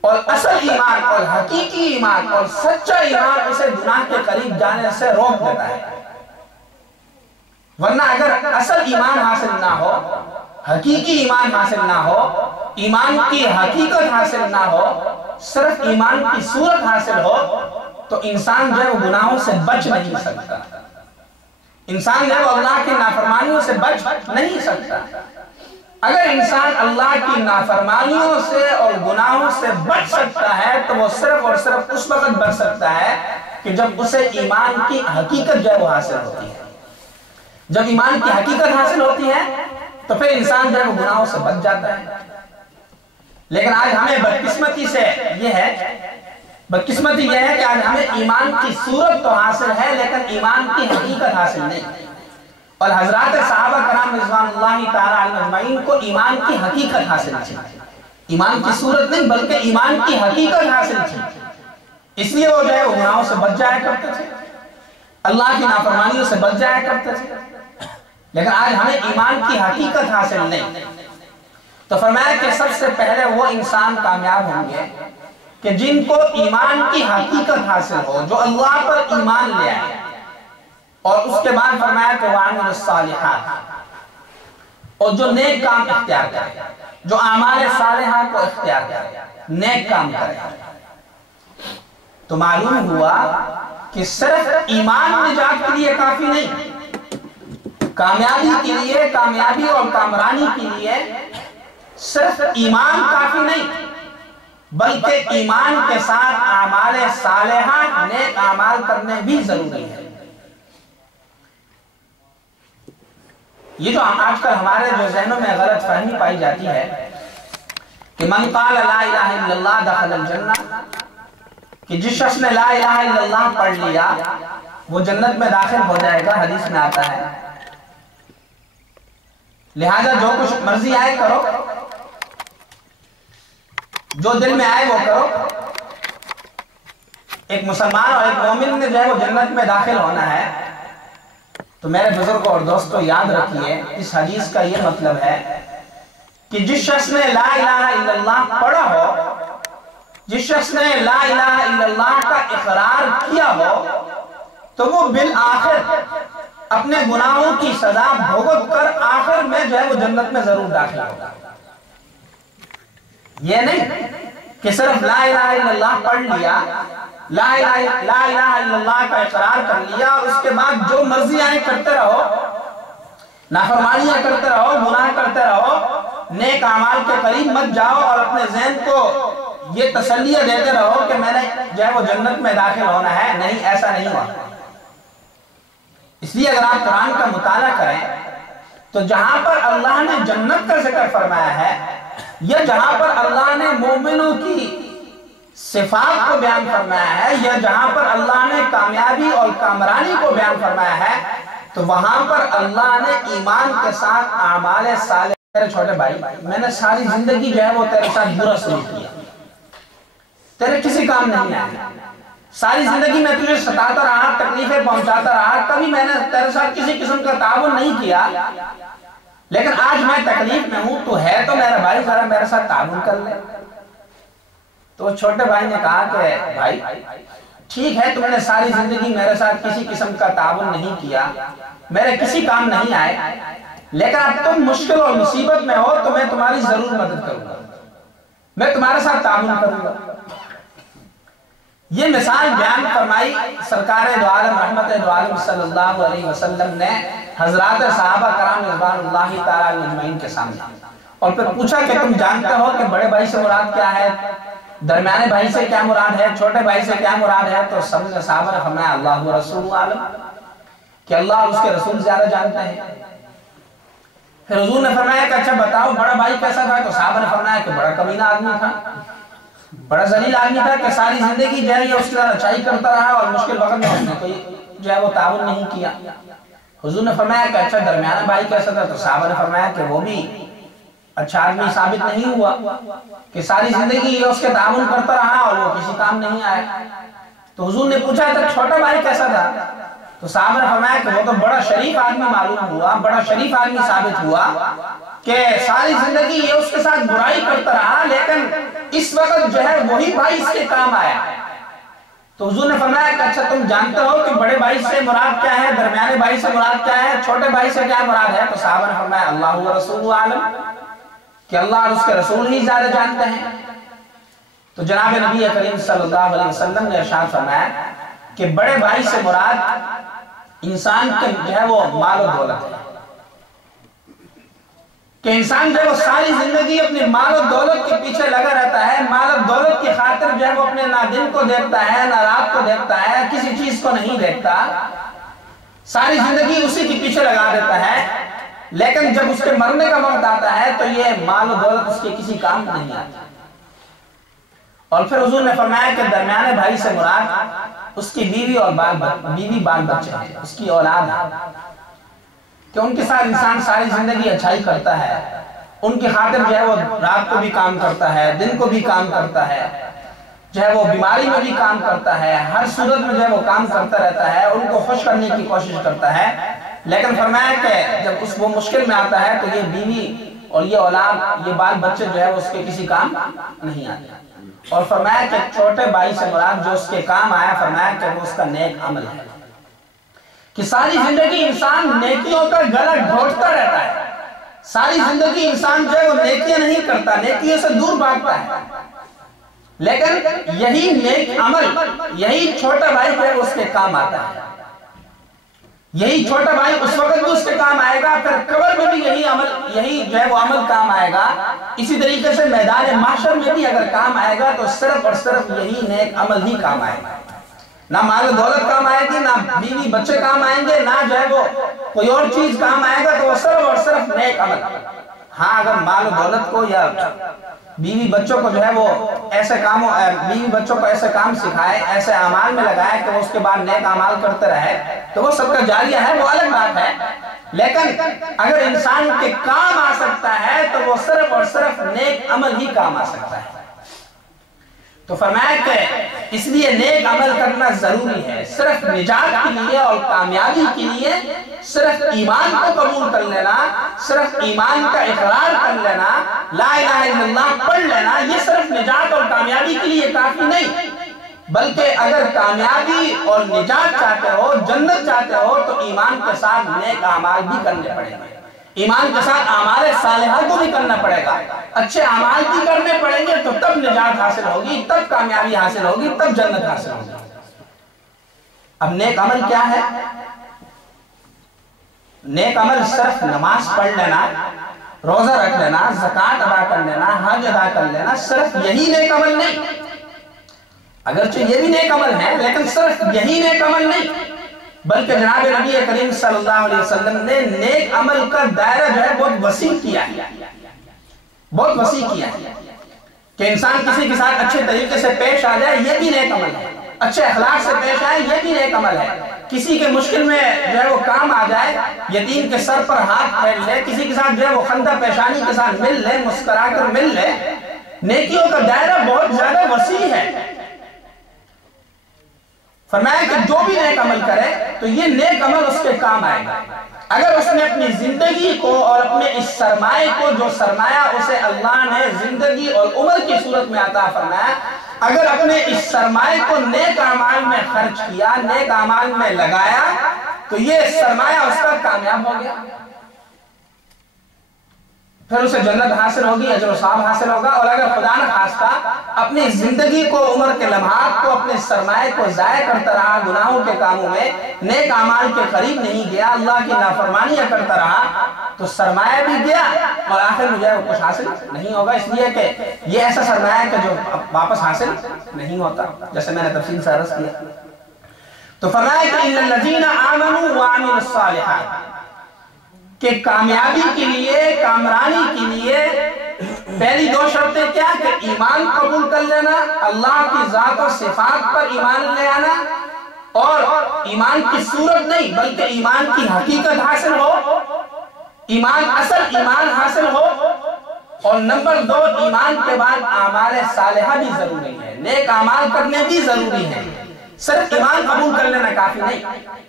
اور اصل ایمان اور حقیقی ایمان اور سچا ایمان اسے گناہ کے قریب جانے سے روک دیتا ہے۔ ورنہ اگر اصل ایمان حاصل نہ ہو، حقیقی ایمان حاصل نہ ہو، ایمان کی حقیقت حاصل نہ ہو، صرف ایمان کی صورت حاصل ہو، تو انسان جو ہے وہ گناہوں سے بچ نہیں سکتا، انسان جو ہے وہ اللہ کی نافرمانیوں سے بچ نہیں سکتا۔ اگر انسان اللہ کی نافرمانیوں سے اور گناہوں سے بچ سکتا ہے تو وہ صرف اور صرف اس وقت بچ سکتا ہے کہ جب اسے ایمان کی حقیقت جو ہے وہ حاصل ہوتی ہے۔ جب ایمان کی حقیقت حاصل ہوتی ہے تو پھر انسان جو ہے وہ گناہوں سے بچ جاتا ہے۔ لیکن آج ہمیں بدقسمتی یہ ہے کہ آج ہمیں ایمان کی صورت تو حاصل ہے لیکن ایمان کی حقیقت حاصل نہیں. اور حضرات صحابہ کرام رضوان اللہ تعالی علیہم اجمعین کو ایمان کی حقیقت حاصل تھی. ایمان کی صورت نہیں بلکہ ایمان کی حقیقت حاصل تھی. اس لیے وہ جو ہے وہ گناہوں سے بچ جایا کرتے تھے, اللہ کی نافرمانیوں سے بچ جایا کرتے تھے. لیکن آج ہمیں ایمان کی حقیقت حاصل نہیں. تو فرمایا کہ سب سے پہلے وہ انسان کامیاب ہوں گے کہ جن کو ایمان کی حقیقت حاصل ہو, جو اللہ پر ایمان لے آئے. اور اس کے بعد فرمایا کہ وَعَمِلُ الصَّالِحَاتِ, اور جو نیک کام اختیار کرے, جو اعمال صالحہ کو اختیار کرے, نیک کام کرے. تو معلوم ہوا کہ صرف ایمان نجات کے لیے کافی نہیں, کامیابی کے لیے, کامیابی اور کامرانی کے لیے صرف ایمان کافی نہیں بلکہ ایمان کے ساتھ اعمال صالحہ, نیک اعمال کرنے بھی ضروری ہے. یہ جو آج کل ہمارے جو ذہنوں میں غلط فہمی پائی جاتی ہے کہ من قال لا الہ الا اللہ دخل الجنہ, کہ جس شخص نے لا الہ الا اللہ پڑھ لیا وہ جنت میں داخل ہو جائے گا, حدیث میں آتا ہے. لہذا جو کچھ مرضی آئے کرو, جو دل میں آئے وہ کرو. ایک مسلمان اور ایک مومن نے جو ہے وہ جنت میں داخل ہونا ہے. تو میرے بزرگوں اور دوستوں یاد رکھیے, اس حدیث کا یہ مطلب ہے کہ جس شخص نے لا الہ الا اللہ پڑھا ہو, جس شخص نے لا الہ الا اللہ کا اقرار کیا ہو, تو وہ بالآخر اپنے گناہوں کی سزا بھگت کر آخر میں جو ہے وہ جنت میں ضرور داخل ہوگا. یہ نہیں کہ صرف لا الہ الا اللہ پڑھ لیا, لا الہ الا اللہ کا اقرار کر لیا اور اس کے بعد جو مرضی آئے کرتے رہو, نافرمانیاں کرتے رہو, گناہ کرتے رہو, نیک اعمال کے قریب مت جاؤ اور اپنے ذہن کو یہ تسلیہ دیتے رہو کہ میں نے جو ہے وہ جنت میں داخل ہونا ہے. نہیں, ایسا نہیں ہوا. اس لیے اگر آپ قرآن کا مطالعہ کریں تو جہاں پر اللہ نے جنت کا ذکر فرمایا ہے یا جہاں پر اللہ نے مومنوں کی صفات کو بیان فرمایا ہے یا جہاں پر اللہ نے کامیابی اور کامرانی کو بیان فرمایا ہے, تو وہاں پر اللہ نے ایمان کے ساتھ اعمال صالح. میرے چھوٹے بھائی, میں نے ساری زندگی جو ہے وہ تیرے ساتھ برا سلوک کیا, تیرے کسی کام نہیں آیا, ساری زندگی میں تجھے ستاتا رہا, تکلیفیں پہنچاتا رہا, کبھی میں نے تیرے ساتھ کسی قسم کا تعاون نہیں کیا. لیکن آج میں تکلیف میں ہوں, تو ہے تو میرا بھائی, ذرا میرے ساتھ تعاون کر لے. تو چھوٹے بھائی نے کہا کہ بھائی ٹھیک ہے, تم نے ساری زندگی میرے ساتھ کسی قسم کا تعاون نہیں کیا, میرے کسی کام نہیں آئے, لیکن اب تم مشکل اور مصیبت میں ہو تو میں تمہاری ضرور مدد کروں گا, میں تمہارے ساتھ تعاون کروں گا. یہ مثال بیان فرمائی سرکار دو عالم رحمت دو عالم صلی اللہ علیہ وسلم نے حضرات صحابہ کرام رضوان اللہ تعالی علیہم اجمعین کے سامنے, اور پھر پوچھا کہ تم جانتے ہو کہ بڑے بھائی سے مراد کیا ہے, درمیانے بھائی سے کیا مراد ہے, چھوٹے بھائی سے کیا مراد ہے؟ تو سب نے صحابہ نے فرمایا اللہ و رسول عالم, کہ اللہ اور اس کے رسول زیادہ جانتے ہیں. پھر حضور نے فرمایا کہ اچھا بتاؤ بڑا بھائی کیسا تھا؟ تو صحابہ نے فرمایا کہ بڑا کمینہ آدمی تھا, بڑا ذلیل آدمی تھا کہ ساری زندگی جو ہے یہ اس کے ساتھ اچھائی کرتا رہا اور مشکل وقت میں اس نے کوئی جو ہے وہ تعاون نہیں کیا. حضور نے فرمایا کہ اچھا درمیانہ بھائی کیسا تھا؟ تو صحابہ نے فرمایا کہ وہ بھی اچھا آدمی ثابت نہیں ہوا کہ ساری زندگی یہ اس کے تعاون کرتا رہا اور وہ کسی کام نہیں آئے. تو حضور نے پوچھا تھا چھوٹا بھائی کیسا تھا؟ تو صحابہ نے فرمایا کہ وہ تو بڑا شریف آدمی معلوم ہوا, بڑا شریف آدمی ثابت ہوا کہ ساری زندگی یہ اس کے ساتھ برائی کرتا رہا, لیکن اس وقت جو ہے وہی بھائی اس کے کام آیا. تو حضور نے فرمایا کہ اچھا تم جانتے ہو کہ بڑے بھائی سے مراد کیا ہے, درمیانے بھائی سے مراد کیا ہے, چھوٹے بھائی سے کیا مراد ہے؟ تو صحابہ نے فرمایا اللہ و رسول عالم, کہ اللہ اور اس کے رسول ہی زیادہ جانتے ہیں. تو جناب نبی کریم صلی اللہ علیہ وسلم نے ارشاد فرمایا کہ بڑے بھائی سے مراد انسان کے جو ہے وہ مال و دولت ہے, کہ انسان جو ہے وہ ساری زندگی اپنی مال و دولت کے پیچھے لگا رہتا ہے, مال و دولت کی خاطر جو ہے وہ اپنے نہ دن کو دیکھتا ہے نہ رات کو دیکھتا ہے, کسی چیز کو نہیں دیکھتا, ساری زندگی اسی کے پیچھے لگا دیتا ہے. لیکن جب اس کے مرنے کا وقت آتا ہے تو یہ مال و دولت اس کے کسی کام نہیں آتا. اور پھر حضور نے فرمایا کہ درمیانے بھائی سے مراد اس کی بیوی اور بال بچے ہیں، اس کی اولاد ہے، کہ ان کے ساتھ انسان ساری زندگی اچھائی کرتا ہے، ان کی خاطر جو ہے وہ رات کو بھی کام کرتا ہے، دن کو بھی کام کرتا ہے، جو ہے وہ بیماری میں بھی کام کرتا ہے، ہر صورت میں جو ہے وہ کام کرتا رہتا ہے، ان کو خوش کرنے کی کوشش کرتا ہے، لیکن فرمایا کہ جب وہ مشکل میں آتا ہے تو یہ بیوی اور یہ اولاد، یہ بال بچے جو ہے اس کے کسی کام نہیں آتے. اور فرمایا کہ چھوٹے بھائی سے مراد جو اس کے کام آیا، فرمایا کہ وہ اس کا نیک عمل ہے، کہ ساری زندگی انسان نیکیوں کا گلا گھونٹتا رہتا ہے، ساری زندگی انسان جو ہے وہ نیکیاں نہیں کرتا، نیکیوں سے دور بھاگتا ہے، لیکن یہی نیک عمل، یہی چھوٹا بھائی جو ہے اس کے کام آتا ہے، یہی چھوٹا بھائی اس وقت بھی اس کے کام آئے گا، پھر قبر میں بھی یہی جو ہے وہ عمل کام آئے گا، اسی طریقے سے میدان محشر میں بھی اگر کام آئے گا تو صرف اور صرف یہی نیک عمل ہی کام آئے گا. نہ مال و دولت کام آئے گی، نہ بیوی بچے کام آئیں گے، نہ جو ہے وہ کوئی اور چیز کام آئے گا، تو وہ صرف اور صرف نیک عمل. ہاں اگر مال و دولت کو یا بیوی بچوں کو جو ہے وہ بیوی بچوں کو ایسے کام سکھائے، ایسے اعمال میں لگائے کہ وہ اس کے بعد نیک اعمال کرتے رہے، تو وہ سب کا جاریہ ہے، وہ الگ بات ہے. لیکن اگر انسان کے کام آ سکتا ہے تو وہ صرف اور صرف نیک عمل ہی کام آ سکتا ہے. تو فرمایا کہ اس لیے نیک عمل کرنا ضروری ہے. صرف نجات کے لیے اور کامیابی کے لیے صرف ایمان کو قبول کر لینا، صرف ایمان کا اقرار کر لینا، لا الہ الا اللہ پڑھ لینا، یہ صرف نجات اور کامیابی کے لیے کافی نہیں، بلکہ اگر کامیابی اور نجات چاہتے ہو، جنت چاہتے ہو، تو ایمان کے ساتھ نیک اعمال بھی کرنے پڑیں گے، ایمان کے ساتھ اعمال صالحہ کو بھی کرنا پڑے گا، اچھے اعمال بھی کرنے پڑیں گے، تو تب نجات حاصل ہوگی، تب کامیابی حاصل ہوگی، تب جنت حاصل ہوگی. اب نیک عمل کیا ہے؟ نیک عمل صرف نماز پڑھ لینا، روزہ رکھ لینا، زکوٰۃ ادا کر لینا، حج ادا کر لینا، صرف یہی نیک عمل نہیں. اگرچہ یہ بھی نیک عمل ہے لیکن صرف یہی نیک عمل نہیں، بلکہ جناب نبی کریم صلی اللہ علیہ وسلم نے نیک عمل کا دائرہ جو ہے بہت وسیع کیا ہے، بہت وسیع کیا ہے، کہ انسان کسی کے ساتھ اچھے طریقے سے پیش آ جائے، یہ بھی نیک عمل ہے، اچھے اخلاق سے پیش آئے، یہ بھی نیک عمل ہے، کسی کے مشکل میں جو ہے وہ کام آ جائے، یتیم کے سر پر ہاتھ پھیر لے، کسی کے ساتھ جو ہے وہ خندہ پیشانی کے ساتھ مل لے، مسکرا کر مل لے. نیکیوں کا دائرہ بہت زیادہ وسیع ہے. فرمایا کہ جو بھی نیک عمل کرے تو یہ نیک عمل اس کے کام آئے گا اگر اس نے اپنی زندگی کو اور اپنے اس سرمائے کو، جو سرمایہ اسے اللہ نے زندگی اور عمر کی صورت میں عطا فرمایا، اگر اپنے اس سرمائے کو نیک اعمال میں خرچ کیا، نیک اعمال میں لگایا، تو یہ سرمایہ اس کا کامیاب ہو گیا، پھر اسے جنت حاصل ہوگی، اجر و ثواب حاصل ہوگا. اور اگر خدا نہ خواستہ اپنی زندگی کو، عمر کے لمحات کو، اپنے سرمایہ کو ضائع کرتا رہا گناہوں کے کاموں میں، نیک اعمال کے قریب نہیں گیا، اللہ کی نافرمانیاں کرتا رہا، تو سرمایہ بھی گیا اور آخر میں جو ہے وہ کچھ حاصل نہیں ہوگا. اس لیے کہ یہ ایسا سرمایہ ہے کہ جو واپس حاصل نہیں ہوتا، جیسے میں نے تفصیل سے عرض کیا. تو فرمایا کہ ان الذین آمنوا وعملوا الصالحات، کہ کامیابی کے لیے، کامرانی کے لیے پہلی دو شرطیں کیا؟ کہ ایمان قبول کر لینا، اللہ کی ذات و صفات پر ایمان لے آنا، اور ایمان کی صورت نہیں بلکہ ایمان کی حقیقت حاصل ہو، ایمان اصل ایمان حاصل ہو. اور نمبر دو، ایمان کے بعد اعمال صالحہ بھی ضروری ہے، نیک اعمال کرنے بھی ضروری ہیں، صرف ایمان قبول کر لینا کافی نہیں.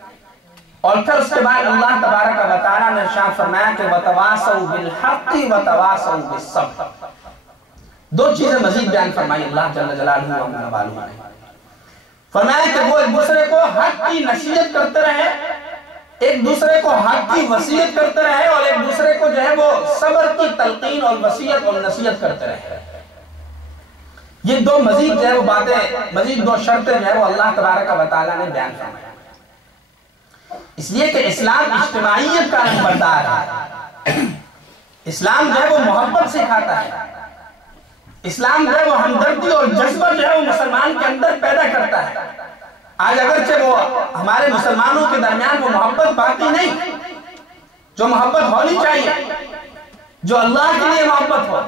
اور پھر اس کے بعد اللہ تبارک و تعالیٰ نے ارشاد فرمایا کہ وَتَوَاصَوْا بِالْحَقِّ وَتَوَاصَوْا بِالصَّبْرِ. دو چیزیں مزید بیان فرمائی اللہ جل جلالہ و علا نے. فرمایا کہ وہ ایک دوسرے کو حق کی نصیحت کرتے رہے، ایک دوسرے کو حق کی وصیت کرتے رہے، اور ایک دوسرے کو جو ہے وہ صبر کی تلقین اور وصیت اور نصیحت کرتے رہے. یہ دو مزید جو ہے وہ باتیں، مزید دو شرطیں جو ہے وہ اللہ تبارک و تعالیٰ نے بیان فرمائی. اس لیے کہ اسلام اجتماعیت کا نمبردار ہے، اسلام جو ہے وہ محبت سکھاتا ہے، اسلام جو ہے وہ ہمدردی اور جذبہ جو ہے وہ مسلمان کے اندر پیدا کرتا ہے. آج اگرچہ وہ ہمارے مسلمانوں کے درمیان وہ محبت باقی نہیں جو محبت ہونی چاہیے، جو اللہ کے لیے محبت ہو.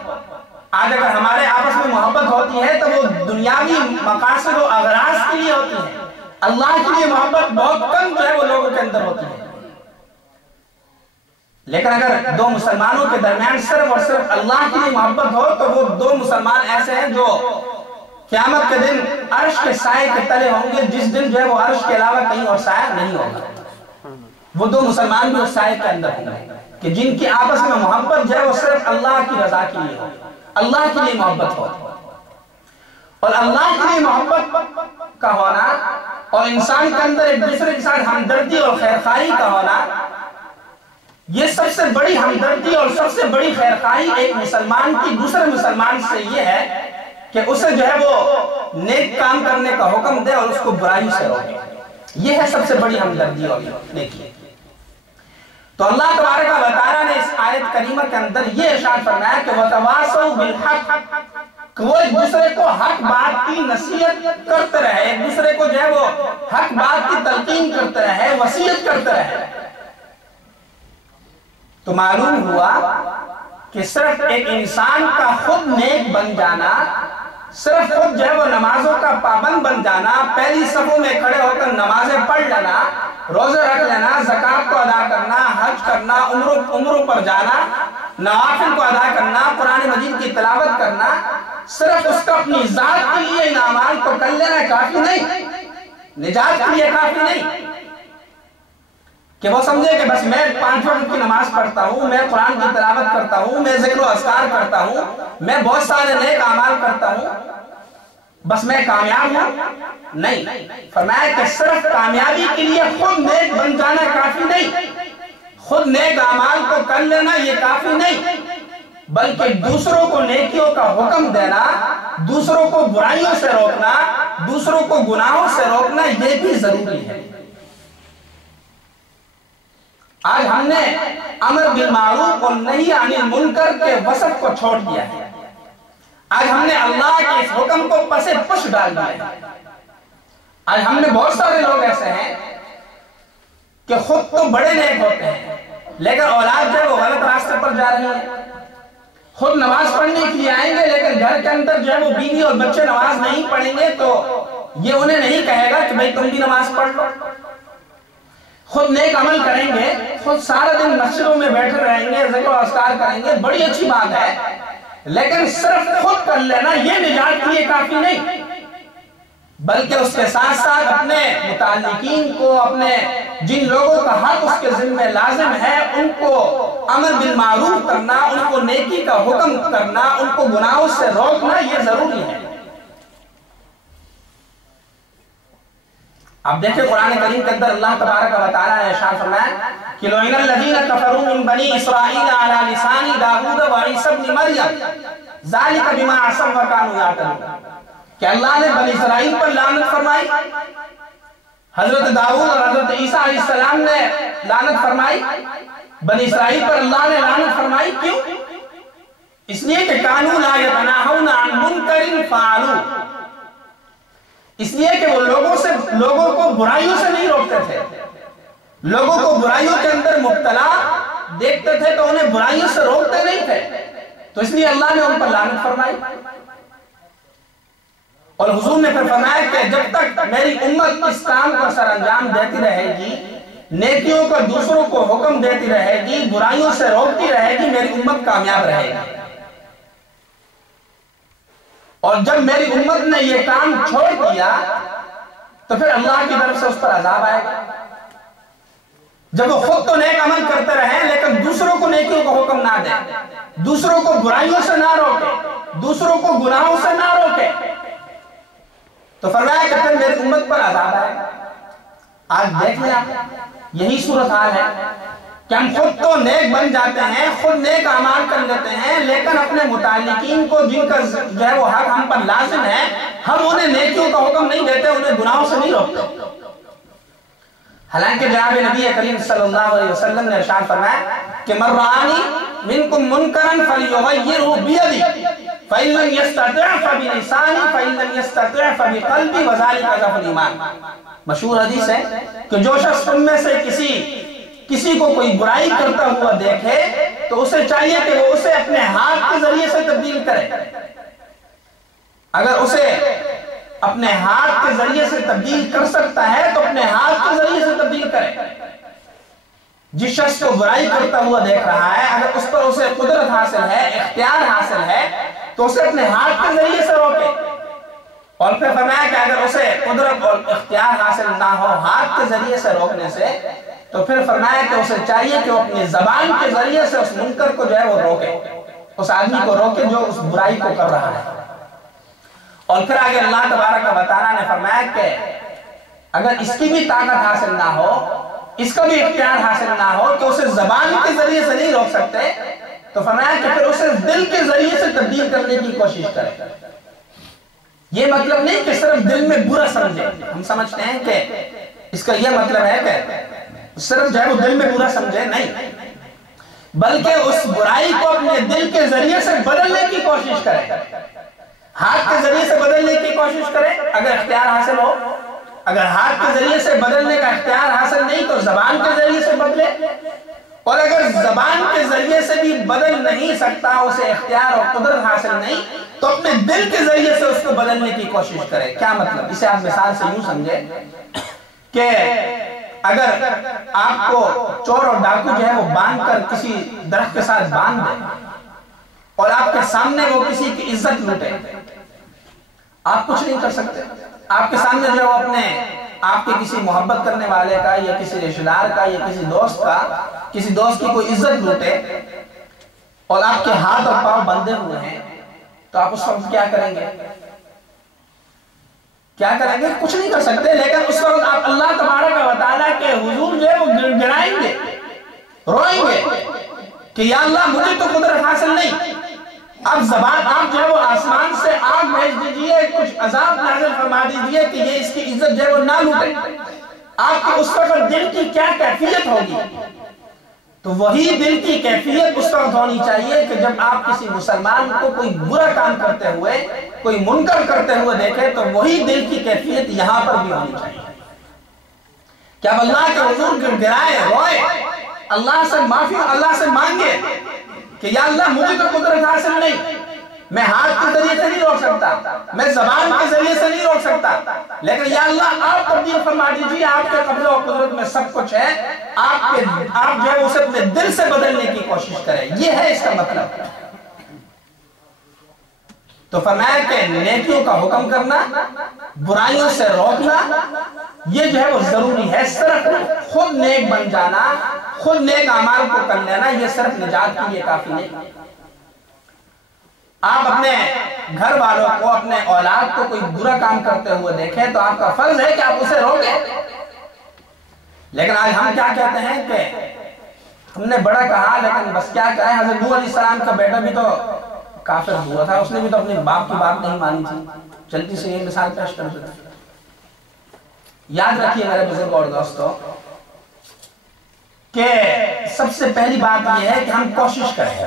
آج اگر ہمارے آپس میں محبت ہوتی ہے تو وہ دنیاوی مقاصد و اغراض کے لیے ہوتی ہے. اللہ کے لیے محبت بہت کم جو ہے وہ لوگوں کے اندر ہوتی ہے. لیکن اگر دو مسلمانوں کے درمیان صرف اور صرف اللہ کے لیے محبت ہو تو وہ دو مسلمان ایسے ہیں جو قیامت کے دن عرش کے سائے کے تلے ہوں گے، جس دن جو ہے وہ عرش کے علاوہ کہیں اور سایہ نہیں ہوگا. وہ دو مسلمان بھی اس سائے کے اندر ہوں گے کہ جن کی آپس میں محبت جو ہے وہ صرف اللہ کی رضا کے لیے ہو، اللہ کے لیے محبت ہو. اور اللہ کے لیے محبت کا ہونا اور انسان کے اندر ایک دوسرے کے ساتھ ہمدردی اور خیرخواہی کا ہونا، یہ سب سے بڑی ہمدردی اور سب سے بڑی خیرخواہی ایک مسلمان کی دوسرے مسلمان سے یہ ہے کہ اسے جو ہے وہ نیک کام کرنے کا حکم دے اور اس کو برائی سے روکے. یہ ہے سب سے بڑی ہمدردی اور نیکی. تو اللہ تبارک و تعالیٰ نے اس آیت کریمہ کے اندر یہ ارشاد فرمایا کہ وَتَوَاصَوْا بِالْحَقِّ، کہ وہ ایک دوسرے کو حق بات کی نصیحت کرتے رہے، ایک دوسرے کو جو ہے وہ حق بات کی تلقین کرتے رہے، وصیت کرتے رہے. تو معلوم ہوا کہ صرف ایک انسان کا خود نیک بن جانا، صرف خود جو ہے وہ نمازوں کا پابند بن جانا، پہلی صفوں میں کھڑے ہو کر نمازیں پڑھ لینا، روزے رکھ لینا، زکوٰۃ کو ادا کرنا، حج کرنا، عمروں پر جانا، نوافل کو ادا کرنا، قرآن مجید کی تلاوت کرنا، صرف اس کا اپنی ذات کے لیے ان اعمال کو کر لینا کافی نہیں، نجات کے لیے کافی نہیں کہ وہ سمجھے کہ بس میں 5 وقت کی نماز پڑھتا ہوں، میں قرآن کی تلاوت کرتا ہوں، میں ذکر و اذکار کرتا ہوں، میں بہت سارے نیک اعمال کرتا ہوں، بس میں کامیاب ہوں. نہیں، فرمایا کہ صرف کامیابی کے لیے خود نیک بن جانا کافی نہیں، خود نیک اعمال کو کر لینا یہ کافی نہیں، بلکہ دوسروں کو نیکیوں کا حکم دینا، دوسروں کو برائیوں سے روکنا، دوسروں کو گناہوں سے روکنا یہ بھی ضروری ہے. آج ہم نے امر بالمعروف اور نہی عن المنکر کے وسط کو چھوڑ دیا ہے. آج ہم نے اللہ کے اس حکم کو پس پش ڈال دیا ہے. آج ہم نے بہت سارے لوگ ایسے ہیں کہ خود تو بڑے نیک ہوتے ہیں لیکن اولاد جو ہے وہ غلط راستے پر جا رہی ہے. خود نماز پڑھنے کے لیے آئیں گے لیکن گھر کے اندر جو ہے وہ بیوی اور بچے نماز نہیں پڑھیں گے تو یہ انہیں نہیں کہے گا کہ بھئی تم بھی نماز پڑھ لو. خود نیک عمل کریں گے، خود سارا دن مسجدوں میں بیٹھے رہیں گے، ذکر و اذکار کریں گے، بڑی اچھی بات ہے، لیکن صرف خود کر لینا یہ نجات کے لیے کافی نہیں، بلکہ اس کے ساتھ ساتھ اپنے متعلقین کو، اپنے جن لوگوں کا حق اس کے ذمہ لازم ہے ان کو امر بالمعروف کرنا، ان کو نیکی کا حکم کرنا، ان کو گناہوں سے روکنا یہ ضروری ہے. اب دیکھیں قرآن کریم کے اندر اللہ تبارک و تعالیٰ نے ارشاد فرمایا کہ لَعِنَ الَّذِينَ كَفَرُوا مِن بَنِي إِسْرَائِيلَ عَلَى لِسَانِ دَاوُودَ وَعِيسَى ابْنِ مَرْيَمَ ذَلِكَ بِمَا عَصَوْا وَكَانُوا يَعْتَدُونَ کہ اللہ نے بنی اسرائیل پر لعنت فرمائی، حضرت داؤد اور حضرت عیسیٰ علیہ السلام نے لعنت فرمائی، بنی اسرائیل پر اللہ نے لعنت فرمائی. کیوں؟ اس لیے کہ كَانُوا لَا يَتَنَاهَوْنَ عَن مُنكَرٍ فَعَلُوهُ، اس لیے کہ وہ لوگوں کو برائیوں سے نہیں روکتے تھے، لوگوں کو برائیوں کے اندر مبتلا دیکھتے تھے تو انہیں برائیوں سے روکتے نہیں تھے، تو اس لیے اللہ نے ان پر لعنت فرمائی. اور حضور نے پھر فرمایا کہ جب تک میری امت اس کام کا سر انجام دیتی رہے گی، نیکیوں کا دوسروں کو حکم دیتی رہے گی، برائیوں سے روکتی رہے گی، میری امت کامیاب رہے گی. اور جب میری امت نے یہ کام چھوڑ دیا تو پھر اللہ کی طرف سے اس پر عذاب آئے گا. جب وہ خود تو نیک عمل کرتے رہیں لیکن دوسروں کو نیکیوں کا حکم نہ دیں، دوسروں کو برائیوں سے نہ روکے، دوسروں کو گناہوں سے نہ روکے، تو فرمایا کہ پھر میری امت پر عذاب آئے گا. آج دیکھ لیں آپ، یہی صورتحال ہے کہ ہم خود تو نیک بن جاتے ہیں، خود نیک اعمال کر لیتے ہیں، لیکن اپنے متعلقین کو جن کا جو ہے وہ حق ہم پر لازم ہے ہم انہیں نیکیوں کا حکم نہیں دیتے، انہیں گناہوں سے نہیں روکتے. حالانکہ جناب نبی کریم صلی اللہ علیہ وسلم نے ارشاد فرمایا کہ مَن رَآنِی مِنکُم مُنکَرًا فَلْیُغَیِّرْهُ بِیَدِهِ فَإِن لَّمْ يَسْتَطِعْ فَبِلِسَانِهِ فَإِن لَّمْ يَسْتَطِعْ فَبِقَلْبِهِ وَذَلِكَ أَضْعَفُ الْإِیمَانِ. مشہور حدیث ہے کہ جو شخص تم میں سے کسی کو کوئی برائی کرتا ہوا دیکھے تو اسے چاہیے کہ وہ اسے اپنے ہاتھ کے ذریعے سے تبدیل کرے. اگر اسے اپنے ہاتھ کے ذریعے سے تبدیل کر سکتا ہے تو اپنے ہاتھ کے ذریعے سے تبدیل کرے. جس شخص کو برائی کرتا ہوا دیکھ رہا ہے، اگر اس پر اسے قدرت حاصل ہے، اختیار حاصل ہے، تو اسے اپنے ہاتھ کے ذریعے سے روکے. اور پھر فرمایا کہ اگر اسے قدرت اور اختیار حاصل نہ ہو ہاتھ کے ذریعے سے روکنے سے، تو پھر فرمایا کہ اسے چاہیے کہ وہ اپنی زبان کے ذریعے سے اس منکر کو جو ہے وہ روکے، اس آدمی کو روکے جو اس برائی کو کر رہا ہے. اور پھر آگے اللہ تبارک و تعالیٰ نے فرمایا کہ اگر اس کی بھی طاقت حاصل نہ ہو، اس کا بھی اختیار حاصل نہ ہو، تو اسے زبان کے ذریعے سے نہیں روک سکتے، تو فرمایا کہ پھر اسے دل کے ذریعے سے تبدیل کرنے کی کوشش کرے. یہ مطلب نہیں کہ صرف دل میں برا سمجھے. ہم سمجھتے ہیں کہ اس کا یہ مطلب ہے کہ صرف جو ہے وہ دل میں برا سمجھے، نہیں، بلکہ اس برائی کو اپنے دل کے ذریعے سے بدلنے کی کوشش کرے، ہاتھ کے ذریعے سے بدلنے کی کوشش کرے اگر اختیار حاصل ہو. اگر ہاتھ کے ذریعے سے بدلنے کا اختیار حاصل نہیں تو زبان کے ذریعے سے بدلے. اور اگر زبان کے ذریعے سے بھی بدل نہیں سکتا، اسے اختیار اور قدرت حاصل نہیں، تو اپنے دل کے ذریعے سے اس کو بدلنے کی کوشش کرے. کیا مطلب؟ اسے آپ مثال سے یوں سمجھے کہ اگر آپ کو چور اور ڈاکو جو ہے وہ باندھ کر کسی درخت کے ساتھ باندھ دے اور آپ کے سامنے وہ کسی کی عزت لوٹے، آپ کچھ نہیں کر سکتے. آپ کے سامنے جو اپنے آپ کے کسی محبت کرنے والے کا یا کسی رشتہ دار کا یا کسی دوست کی کوئی عزت لوٹے اور آپ کے ہاتھ اور پاؤں بندھے ہوئے ہیں، تو آپ اس وقت کیا کریں گے؟ کچھ نہیں کر سکتے. لیکن اس وقت آپ اللہ تبارک و تعالیٰ کے حضور جو ہے وہ گڑ گڑائیں گے، روئیں گے کہ یا اللہ مجھے تو قدرت حاصل نہیں. اب زبان آپ جو ہے وہ آسمان سے آگ بھیج دیجئے، کچھ عذاب نازل فرما دیجئے کہ یہ اس کی عزت جو ہے وہ نہ لوٹے. آپ کے اس وقت دل کی کیا کیفیت ہوگی؟ تو وہی دل کی کیفیت اس وقت ہونی چاہیے کہ جب آپ کسی مسلمان کو کوئی برا کام کرتے ہوئے، کوئی منکر کرتے ہوئے دیکھیں، تو وہی دل کی کیفیت یہاں پر بھی ہونی چاہیے کہ اب اللہ کے حضور گڑ گڑائے، روئے، اللہ سے معافی اللہ سے مانگے کہ یا اللہ مجھے تو قدرت حاصل نہیں، میں ہاتھ کے ذریعے سے نہیں روک سکتا، میں زبان کے ذریعے سے نہیں روک سکتا، لیکن یا اللہ آپ تبدیل فرما دیجئے، آپ کے قبضہ و قدرت میں سب کچھ ہے، آپ جو ہے اسے اپنے دل سے بدلنے کی کوشش کریں. یہ ہے اس کا مطلب. تو فرمایا کہ نیکیوں کا حکم کرنا، برائیوں سے روکنا، یہ جو ہے وہ ضروری ہے. صرف خود نیک بن جانا، خود نیک اعمال کو کر لینا، یہ صرف نجات کے لیے کافی نہیں. آپ اپنے گھر والوں کو، اپنے اولاد کو کوئی برا کام کرتے ہوئے دیکھیں تو آپ کا فرض ہے کہ آپ اسے روکیں. لیکن آج ہم کیا کہتے ہیں کہ ہم نے بڑا کہا لیکن بس کیا کہیں. حضرت نوح علیہ السلام کا بیٹا بھی تو کافر ہوا تھا، اس نے بھی تو اپنے باپ کی بات نہیں مانی تھی. جلدی سے یہ مثال پیش کر دیتا. یاد رکھیے میرے بزرگ اور دوستو کہ سب سے پہلی بات یہ ہے کہ ہم کوشش کریں،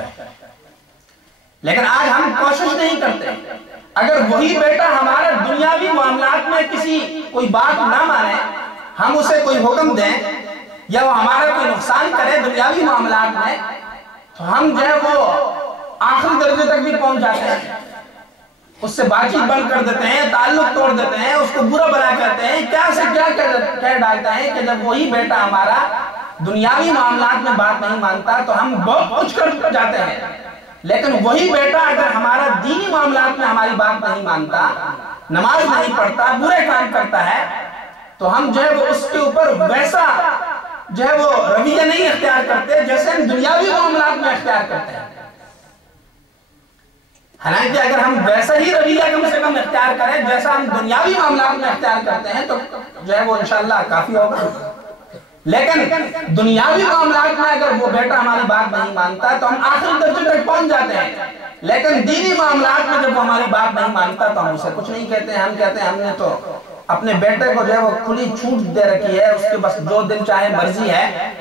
لیکن آج ہم کوشش نہیں کرتے. اگر وہی بیٹا ہمارا دنیاوی معاملات میں کوئی بات نہ مانے، ہم اسے کوئی حکم دیں یا وہ ہمارا کوئی نقصان کرے دنیاوی معاملات میں، تو ہم جو ہے وہ آخری درجے تک بھی پہنچ جاتے ہیں. اس سے بات چیت بند کر دیتے ہیں، تعلق توڑ دیتے ہیں، اس کو برا بلا کرتے ہیں، کیا سے کیا کہہ ڈالتا ہے کہ جب وہی بیٹا ہمارا دنیاوی معاملات میں بات نہیں مانتا تو ہم بہت کچھ کر جاتے ہیں. لیکن وہی بیٹا اگر ہمارا دینی معاملات میں ہماری بات نہیں مانتا، نماز نہیں پڑھتا، برے کام کرتا ہے، تو ہم جو ہے وہ اس کے اوپر ویسا جو ہے وہ رویہ نہیں اختیار کرتے جیسے ہم دنیاوی معاملات میں اختیار کرتے ہیں. حالانکہ اگر ہم ویسا ہی رویہ کم سے کم اختیار کریں جیسا ہم دنیاوی معاملات میں اختیار کرتے ہیں تو جو ہے وہ انشاءاللہ کافی ہوگا. لیکن دنیاوی معاملات میں اگر وہ بیٹا ہماری بات نہیں مانتا تو ہم آخری درجے تک پہنچ جاتے ہیں. لیکن دینی معاملات میں جب وہ ہماری بات نہیں مانتا تو ہم اسے کچھ نہیں کہتے ہیں. ہم کہتے ہیں ہم نے تو اپنے بیٹے کو جو ہے وہ کھلی چھوٹ دے رکھی ہے، اس کے بس جو دل چاہے مرضی ہے،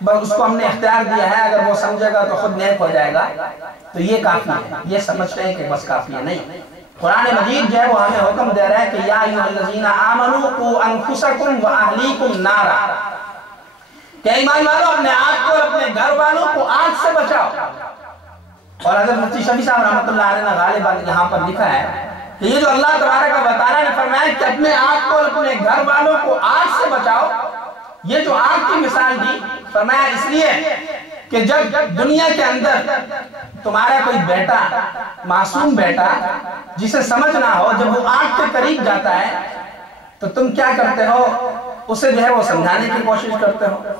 بس اس کو ہم نے اختیار دیا ہے، اگر وہ سمجھے گا تو خود نیک ہو جائے گا. تو یہ کافی ہے، یہ سمجھتے ہیں کہ بس کافی ہے. نہیں، قرآن مجید جو ہے وہ ہمیں حکم دے رہا ہے کہ یا ایھا الذین آمنوا قوا انفسکم واہلیکم نارا، کہ ایمان والوں اپنے آپ کو اور اپنے گھر والوں کو آگ سے بچاؤ. اور حضرت مفتی شفیع صاحب رحمۃ اللہ علیہ نے غالباً یہاں پر لکھا ہے کہ یہ جو اللہ تبارک و تعالیٰ نے فرمایا کہ اپنے آپ کو اور اپنے گھر والوں کو آگ سے بچاؤ، یہ جو آگ کی مثال دی فرمایا اس لیے کہ جب دنیا کے اندر تمہارا کوئی بیٹا، معصوم بیٹا جسے سمجھ نہ ہو، جب وہ آگ کے قریب جاتا ہے تو تم کیا کرتے ہو؟ اسے جو ہے وہ سمجھانے کی کوشش کرتے ہو.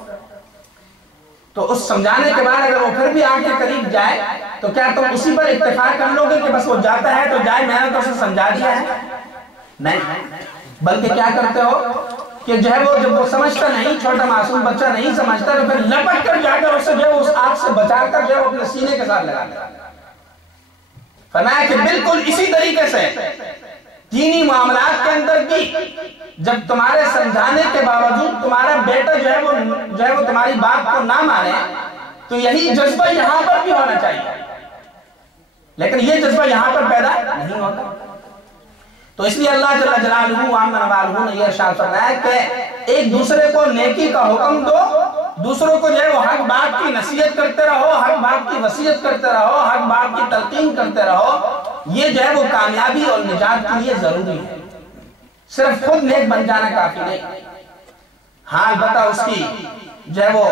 تو اس سمجھانے کے بعد اگر وہ پھر بھی آگ کے قریب جائے تو کیا تم اسی پر اکتفا کر لو گے کہ بس وہ جاتا ہے تو جائے، میں نے تو اسے سمجھا دیا ہے؟ نہیں، بلکہ کیا کرتے ہو کہ جو ہے وہ جب وہ سمجھتا نہیں، چھوٹا معصوم بچہ نہیں سمجھتا تو پھر لپٹ کر جا کر اسے جو ہے اس آگ سے بچا کر جو ہے اپنے سینے کے ساتھ لگا دیا. فرمایا کہ بالکل اسی طریقے سے دینی معاملات کے اندر بھی جب تمہارے سمجھانے کے باوجود تمہارا بیٹا جو ہے وہ تمہاری بات کو نہ مانے تو یہی جذبہ یہاں پر بھی ہونا چاہیے، لیکن یہ جذبہ یہاں پر پیدا نہیں ہوتا. تو اس لیے اللہ جل جلالہ وعظم نوالہ نے یہ ارشاد فرمایا کہ ایک دوسرے کو نیکی کا حکم دو، دوسروں کو جو ہے وہ حق بات کی نصیحت کرتے رہو، حق بات کی وصیت کرتے رہو، حق بات کی تلقین کرتے رہو. یہ جو ہے وہ کامیابی اور نجات کے لیے ضروری ہے. صرف خود نیک بن جانا کافی نہیں. ہاں البتہ اس کی جو ہے وہ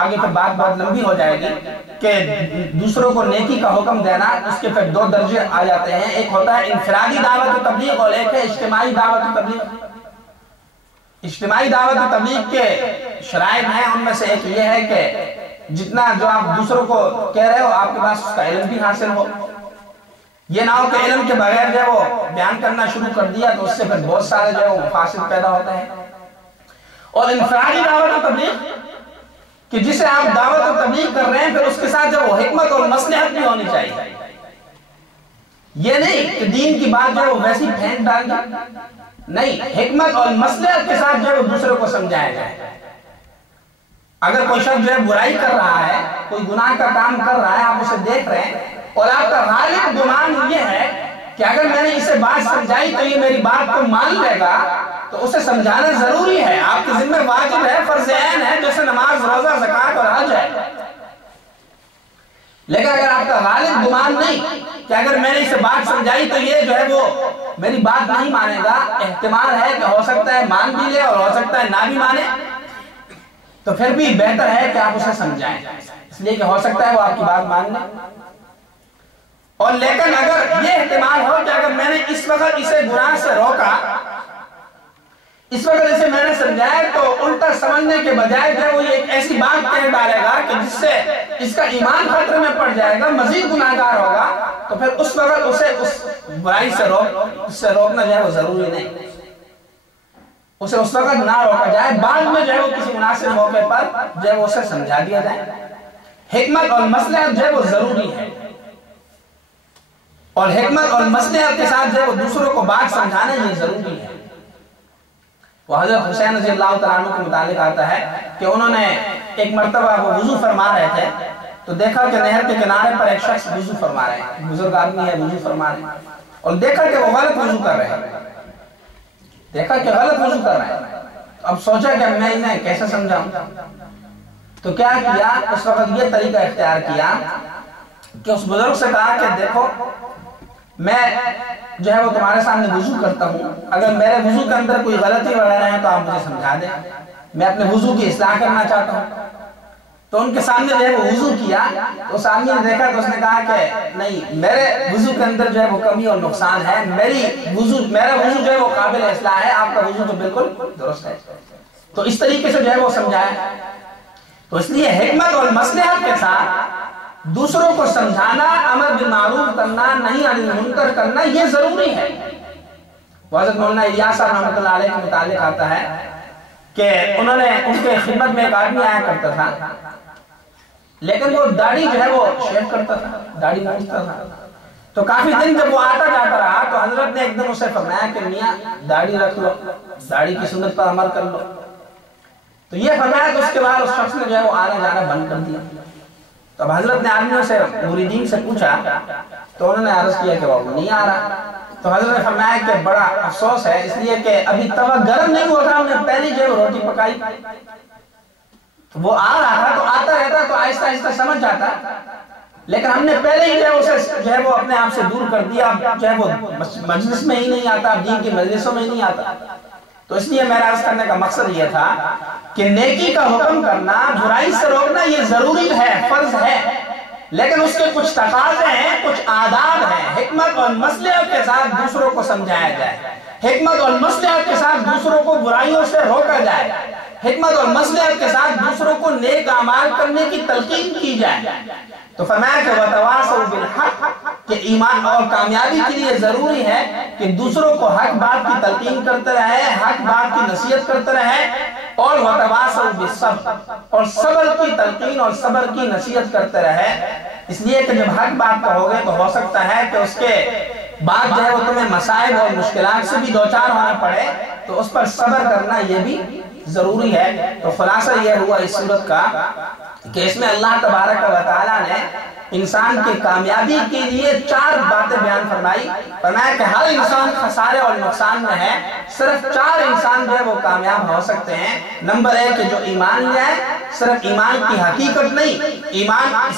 آگے پہ بات بہت لمبی ہو جائے گی کہ دوسروں کو نیکی کا حکم دینا، اس کے پھر دو درجے آ جاتے ہیں. ایک ہوتا ہے انفرادی دعوت و تبلیغ اور ایک ہے اجتماعی دعوت و تبلیغ. اجتماعی دعوت و تبلیغ کے شرائط ہیں، ان میں سے ایک یہ ہے کہ جتنا جو آپ دوسروں کو کہہ رہے ہو آپ کے پاس اس کا علم بھی حاصل ہو. یہ نہ ہو کہ علم کے بغیر جو ہے وہ بیان کرنا شروع کر دیا تو اس سے پھر بہت سارے جو ہے وہ مفاسد پیدا ہوتے ہیں. اور انفرادی دعوت و تبلیغ کہ جسے آپ دعوت و تبلیغ کر رہے ہیں پھر اس کے ساتھ جو وہ حکمت اور مصلحت بھی ہونی چاہیے. یہ نہیں کہ دین کی بات جو ہے وہ ویسی پھینک ڈال دی، نہیں، حکمت اور مصلحت کے ساتھ جو ہے وہ دوسرے کو سمجھایا جائے. اگر کوئی شخص جو ہے برائی کر رہا ہے، کوئی گناہ کا کام کر رہا ہے، آپ اسے دیکھ رہے ہیں اور آپ کا غالب گمان یہ ہے کہ اگر میں نے اسے بات سمجھائی تو یہ میری بات کو مان لے گا، تو اسے سمجھانا ضروری ہے، آپ کے ذمہ واجب ہے، فرض عین ہے، جیسے نماز، روزہ، زکوٰۃ اور حج ہے. لیکن اگر آپ کا غالب گمان نہیں کہ اگر میں نے اسے بات سمجھائی تو یہ جو ہے وہ میری بات نہیں مانے گا، احتمال ہے کہ ہو سکتا ہے مان بھی لے اور ہو سکتا ہے نہ بھی مانے، تو پھر بھی بہتر ہے کہ آپ اسے سمجھائیں، اس لیے کہ ہو سکتا ہے وہ آپ کی بات مان لے. اور لیکن اگر یہ احتمال ہو کہ اگر میں نے اس وقت اسے گناہ سے روکا، اس وقت اسے میں نے سمجھایا تو الٹا سمجھنے کے بجائے جو وہ ایک ایسی بات کہہ ڈالے گا کہ جس سے اس کا ایمان خطرے میں پڑ جائے گا، مزید گناہگار ہوگا، تو پھر اس وقت اسے اس برائی سے روکنا جو ہے وہ ضروری نہیں. اسے اس وقت نہ روکا جائے، بعد میں جو ہے وہ کسی مناسب موقع پر جو ہے وہ اسے سمجھا دیا جائے. حکمت اور مصلحت جو ہے وہ ضروری ہے، اور حکمت اور مصلحت کے ساتھ جو ہے وہ دوسروں کو بات سمجھانا یہ ضروری ہے. وہ حضرت حسین رضی اللہ تعالیٰ عنہ کے متعلق آتا ہے کہ انہوں نے ایک مرتبہ وہ وضو فرما رہے تھے تو دیکھا کہ نہر کے کنارے پر ایک شخص وضو فرما رہے ہیں، بزرگ آدمی ہے وضو فرما رہے ہیں، اور دیکھا کہ وہ غلط وضو کر رہے ہیں، دیکھا کہ غلط وضو کر رہے ہیں. اب سوچا کہ میں انہیں کیسے سمجھاؤں، تو کیا کیا، اس وقت یہ طریقہ اختیار کیا کہ اس بزرگ سے کہا کہ دیکھو میں جو ہے وہ تمہارے سامنے وضو کرتا ہوں، اگر میرے وضو کے اندر کوئی غلطی وغیرہ ہے تو آپ مجھے سمجھا دیں، میں اپنے وضو کی اصلاح کرنا چاہتا ہوں. تو ان کے سامنے جو ہے وہ وضو کیا تو اس آدمی نے دیکھا تو اس نے کہا کہ نہیں، میرے وضو کے اندر جو ہے وہ کمی اور نقصان ہے، میرا وضو جو ہے وہ قابل اصلاح ہے، آپ کا وضو تو بالکل درست ہے. تو اس طریقے سے جو ہے وہ سمجھایا. تو اس لیے حکمت اور مصلحت کے ساتھ دوسروں کو سمجھانا، امر بالمعروف کرنا، نہی عن المنکر کرنا یہ ضروری ہے. حضرت مولانا الیاس صاحب رحمۃ اللہ علیہ کے متعلق آتا ہے کہ انہوں نے ان کے خدمت میں ایک آدمی آیا کرتا تھا، لیکن وہ داڑھی جو ہے وہ شیو کرتا تھا، داڑھی مونچتا تھا. تو کافی دن جب وہ آتا جاتا رہا تو حضرت نے ایک دن اسے فرمایا کہ میاں داڑھی رکھ لو، داڑھی کی سنت پر عمل کر لو. تو یہ فرمایا تو اس کے بعد اس شخص نے جو ہے وہ آنا جانا بند کر دیا. تو اب حضرت نے آدمیوں سے، مریدین سے پوچھا تو انہوں نے عرض کیا کہ وہ نہیں آ رہا. تو حضرت نے فرمایا کہ بڑا افسوس ہے، اس لیے کہ ابھی توا گرم نہیں ہوا تھا، ہم نے پہلی جو روٹی پکائی. وہ آ رہا تھا تو آتا رہتا تو آہستہ آہستہ سمجھ جاتا، لیکن ہم نے پہلے ہی اسے وہ اپنے آپ سے دور کر دیا، وہ مجلس میں ہی نہیں آتا، دین کی مجلسوں میں ہی نہیں آتا۔ تو اس لیے میرا عرض کرنے کا مقصد یہ تھا کہ نیکی کا حکم کرنا، برائی سے روکنا یہ ضروری ہے، فرض ہے، لیکن اس کے کچھ تقاضے ہیں، کچھ آداب ہیں۔ حکمت اور مصلحت کے ساتھ دوسروں کو سمجھایا جائے، حکمت اور مصلحت کے ساتھ دوسروں کو برائیوں سے روکا جائے، حکمت اور مصلحت کے ساتھ دوسروں کو نیک اعمال کرنے کی تلقین کی جائے۔ تو فرمایا کہ وَتَوَاصَوْا بِالْحَقِّ، کہ ایمان اور کامیابی کے لیے ضروری ہے کہ دوسروں کو حق بات کی تلقین کرتے رہے، حق بات کی نصیحت کرتے رہے، اور وَتَوَاصَوْا بِالصَّبْرِ، اور صبر کی تلقین اور صبر کی نصیحت کرتے رہے۔ اس لیے کہ جب حق بات کہو گے تو ہو سکتا ہے کہ اس کے بعد وہ تمہیں مسائب اور مشکلات سے بھی دوچار ہونا پڑے، تو اس پر صبر کرنا یہ بھی ضروری ہے۔ تو خلاصہ یہ ہوا اس صورت کا کہ اس میں اللہ تبارک و تعالیٰ نے انسان کی کامیابی کے لیے 4 باتیں بیان فرمایا کہ ہر انسان خسارے اور نقصان میں ہے، صرف 4 انسان وہ کامیاب ہو سکتے ہیں۔ نمبر 1 کہ جو ایمان لے آئے، صرف ایمان کی حقیقت نہیں،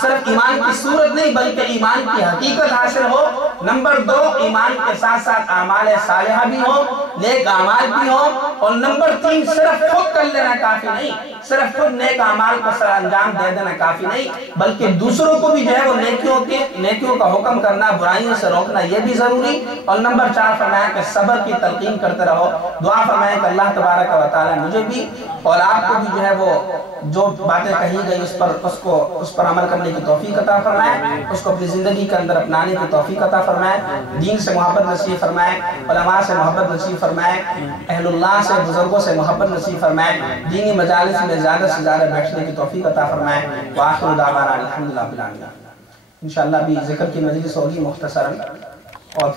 صرف ایمان کی صورت نہیں بلکہ ایمان کی حقیقت حاصل ہو۔ نمبر 2 ایمان کے ساتھ ساتھ اعمال صالحہ بھی ہو، نیک اعمال بھی ہو۔ اور نمبر 3 صرف خود کر لینا کافی نہیں، صرف خود نیک اعمال کو سر انجام دے دینا کافی نہیں، بلکہ دوسروں کو بھی وہ نیکیوں کا حکم کرنا، برائیوں سے روکنا یہ بھی ضروری۔ اور نمبر 4 فرمایا کہ صبر کی تلقین کرتے رہو۔ دعا فرمائے کہ اللہ تبارک و تعالی مجھے بھی اور آپ کو بھی وہ جو باتیں کہی گئی اس پر عمل کرنے کی توفیق عطا فرمائے، اس کو اپنی زندگی کے اندر اپنانے کی توفیق عطا فرمائے، دین سے محبت نصیب فرمائے، علماء سے محبت نصیب فرمائے، اہل اللہ سے، بزرگوں سے محبت نصیب فرمائے، دینی مجالس میں زیادہ سے زیادہ بیٹھنے کی توفیق عطا فرمائے۔ وآخر دعوانا الحمدللہ رب العالمین۔ انشاءاللہ بھی ذکر کی مجلس ہوگی مختصراً، اور